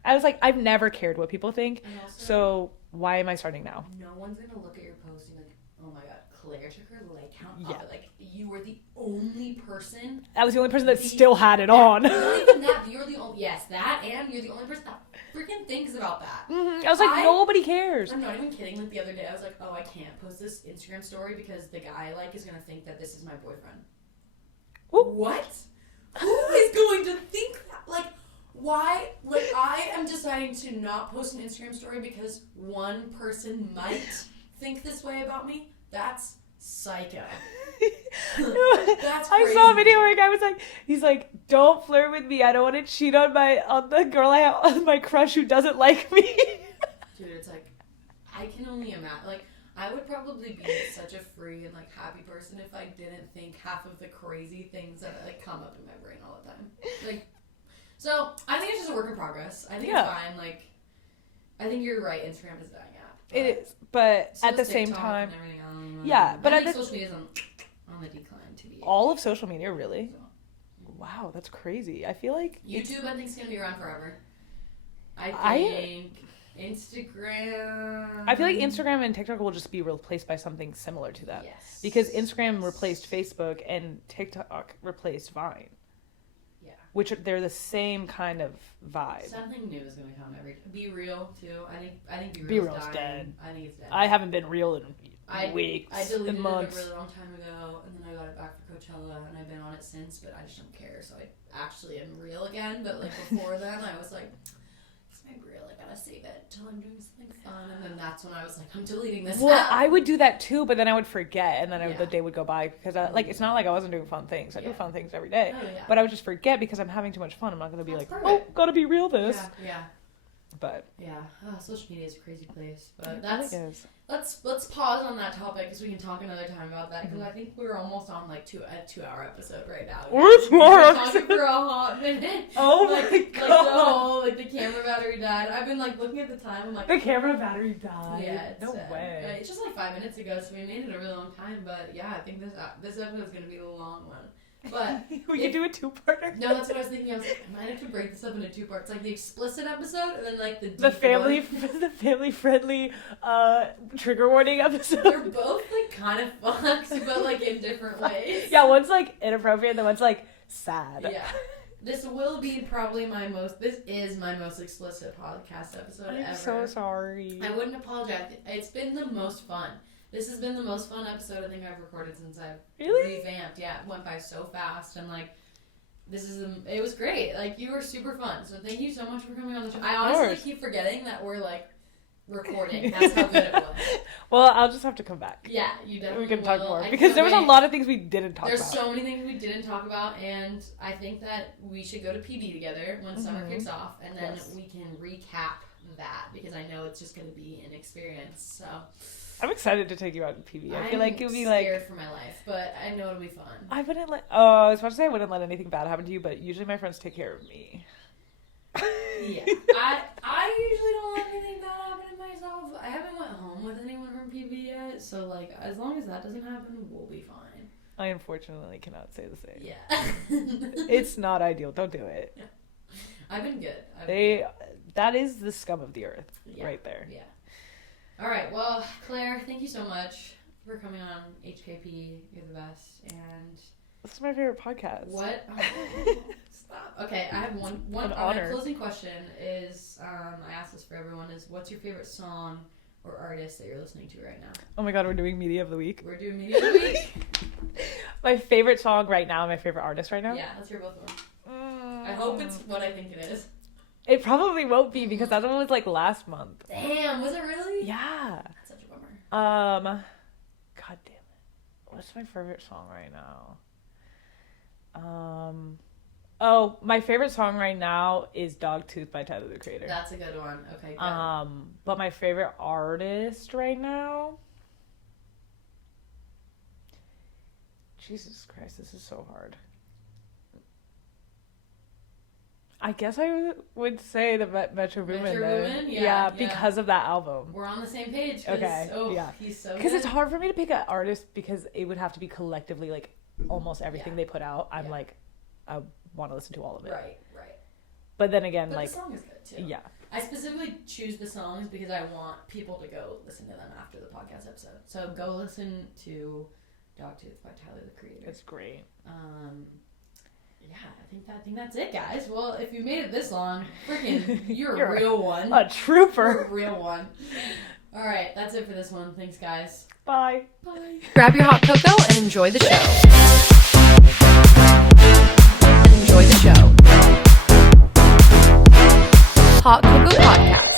I was like, I've never cared what people think. So why am I starting now? No one's going to look at your post and be like, oh my God, Claire took her like count off. Yeah. Like, you were the only person. I was the only person that still had it on. Not even that. You're the only, yes, that, and you're the only person that freaking thinks about that. I was like, nobody cares. I'm not even kidding. Like, the other day, I was like, oh, I can't post this Instagram story because the guy, like, is going to think that this is my boyfriend. Ooh. What? Who is going to think that? Like, why? Like, I am deciding to not post an Instagram story because one person might think this way about me. That's psycho. That's crazy. I saw a video where a guy was like, he's like, don't flirt with me. I don't want to cheat on the girl I have, on my crush who doesn't like me. Dude, it's like, I can only imagine. Like, I would probably be such a free and like happy person if I didn't think half of the crazy things that like come up in my brain all the time. Like, so I think it's just a work in progress. I think it's fine. Like, I think you're right. Instagram is a dying app. It is, but so at the is same TikTok time, and everything else. yeah. But I think social media is on the decline. To be all of social media, really. So. Wow, that's crazy. I feel like YouTube, I think, is gonna be around forever. I think Instagram. I feel like Instagram and TikTok will just be replaced by something similar to that. Yes. Because Instagram replaced Facebook and TikTok replaced Vine. Yeah. Which they're the same kind of vibe. Something new is gonna come every. Be Real too. I think Be Real's dead. I think it's dead. I haven't been real in weeks. I deleted and months. it a really long time ago, and then I got it back for Coachella, and I've been on it since, but I just don't care. So I actually am real again. But like before then, I was like, it's my real. I gotta save it till I'm doing something fun, and then that's when I was like, I'm deleting this. Well, app. I would do that too, but then I would forget, and then Yeah. the day would go by because like it's not like I wasn't doing fun things. I do fun things every day, Oh, yeah. but I would just forget because I'm having too much fun. I'm not gonna be That's like, perfect. oh, gotta be real this. Yeah. But Yeah. Social media is a crazy place, but it that's. is. Let's pause on that topic because we can talk another time about that because I think we're almost on like a 2-hour episode right now. We're talking for a hot minute. Oh like, my like god! the camera battery died. I've been like looking at the time. I'm like, The camera battery died. yeah, it's no sad. way. Yeah, it's just like 5 minutes ago, so we made it a really long time. But yeah, I think this episode is gonna be a long one. But we could do a two-parter. no, that's what I was thinking. I was like, I might have to break this up into 2 parts, like the explicit episode and then like the deep family friendly trigger warning episode. They're both like kind of fucked, but like in different ways. Yeah, one's like inappropriate, the one's like sad. Yeah. This will be probably this is my most explicit podcast episode ever. I'm so sorry. I wouldn't apologize. It's been the most fun. This has been the most fun episode I think I've recorded since I've revamped. Yeah, it went by so fast and like it was great. Like you were super fun. So thank you so much for coming on the show. I honestly keep forgetting that we're like recording. That's how good it was. Well, I'll just have to come back. Yeah, you definitely We can talk will. more I because there was a can't wait. lot of things we didn't talk There's about. so many things we didn't talk about, and I think that we should go to PB together when summer kicks off, and then we can recap that because I know it's just going to be an experience. So I'm excited to take you out to PB. I feel like it would be scared for my life, but I know it'll be fun. I wouldn't let. Oh, I was about to say I wouldn't let anything bad happen to you, but usually my friends take care of me. Yeah, I usually don't let anything bad happen to myself. I haven't went home with anyone from PB yet, so like as long as that doesn't happen, we'll be fine. I unfortunately cannot say the same. Yeah, it's not ideal. Don't do it. Yeah. I've been good. That is the scum of the earth, right there. Yeah. All right. Well, Claire, thank you so much for coming on HKP. You're the best. And this is my favorite podcast. what? Oh, stop. Okay, I have one. honor. Closing question is, I asked this for everyone: is what's your favorite song or artist that you're listening to right now? Oh my god, we're doing media of the week. We're doing media of the week. My favorite song right now, my favorite artist right now. Yeah, let's hear both of them. I hope it's what I think it is. It probably won't be because that one was like last month. Damn, was it really? Yeah. That's such a bummer. God damn it. What's my favorite song right now? Oh, my favorite song right now is Dogtooth by Tyler, the Creator. That's a good one. Okay, good. But my favorite artist right now... Jesus Christ, this is so hard. I guess I would say the Metro Boomin. Metro Boomin? Yeah, Yeah. because of that album. We're on the same page. Okay, yeah. He's so Because good. it's hard for me to pick an artist because it would have to be collectively like almost everything they put out. I'm like, I want to listen to all of it. Right. But then again, But like, the song is good too. yeah. I specifically choose the songs because I want people to go listen to them after the podcast episode. So go listen to Dogtooth by Tyler the Creator. It's great. Yeah, I think that's it, guys. Well, if you made it this long, freaking, you're a real one. A trooper. You're a real one. All right, that's it for this one. Thanks, guys. Bye. Bye. Grab your hot cocoa and enjoy the show. Enjoy the show. Hot Cocoa Podcast.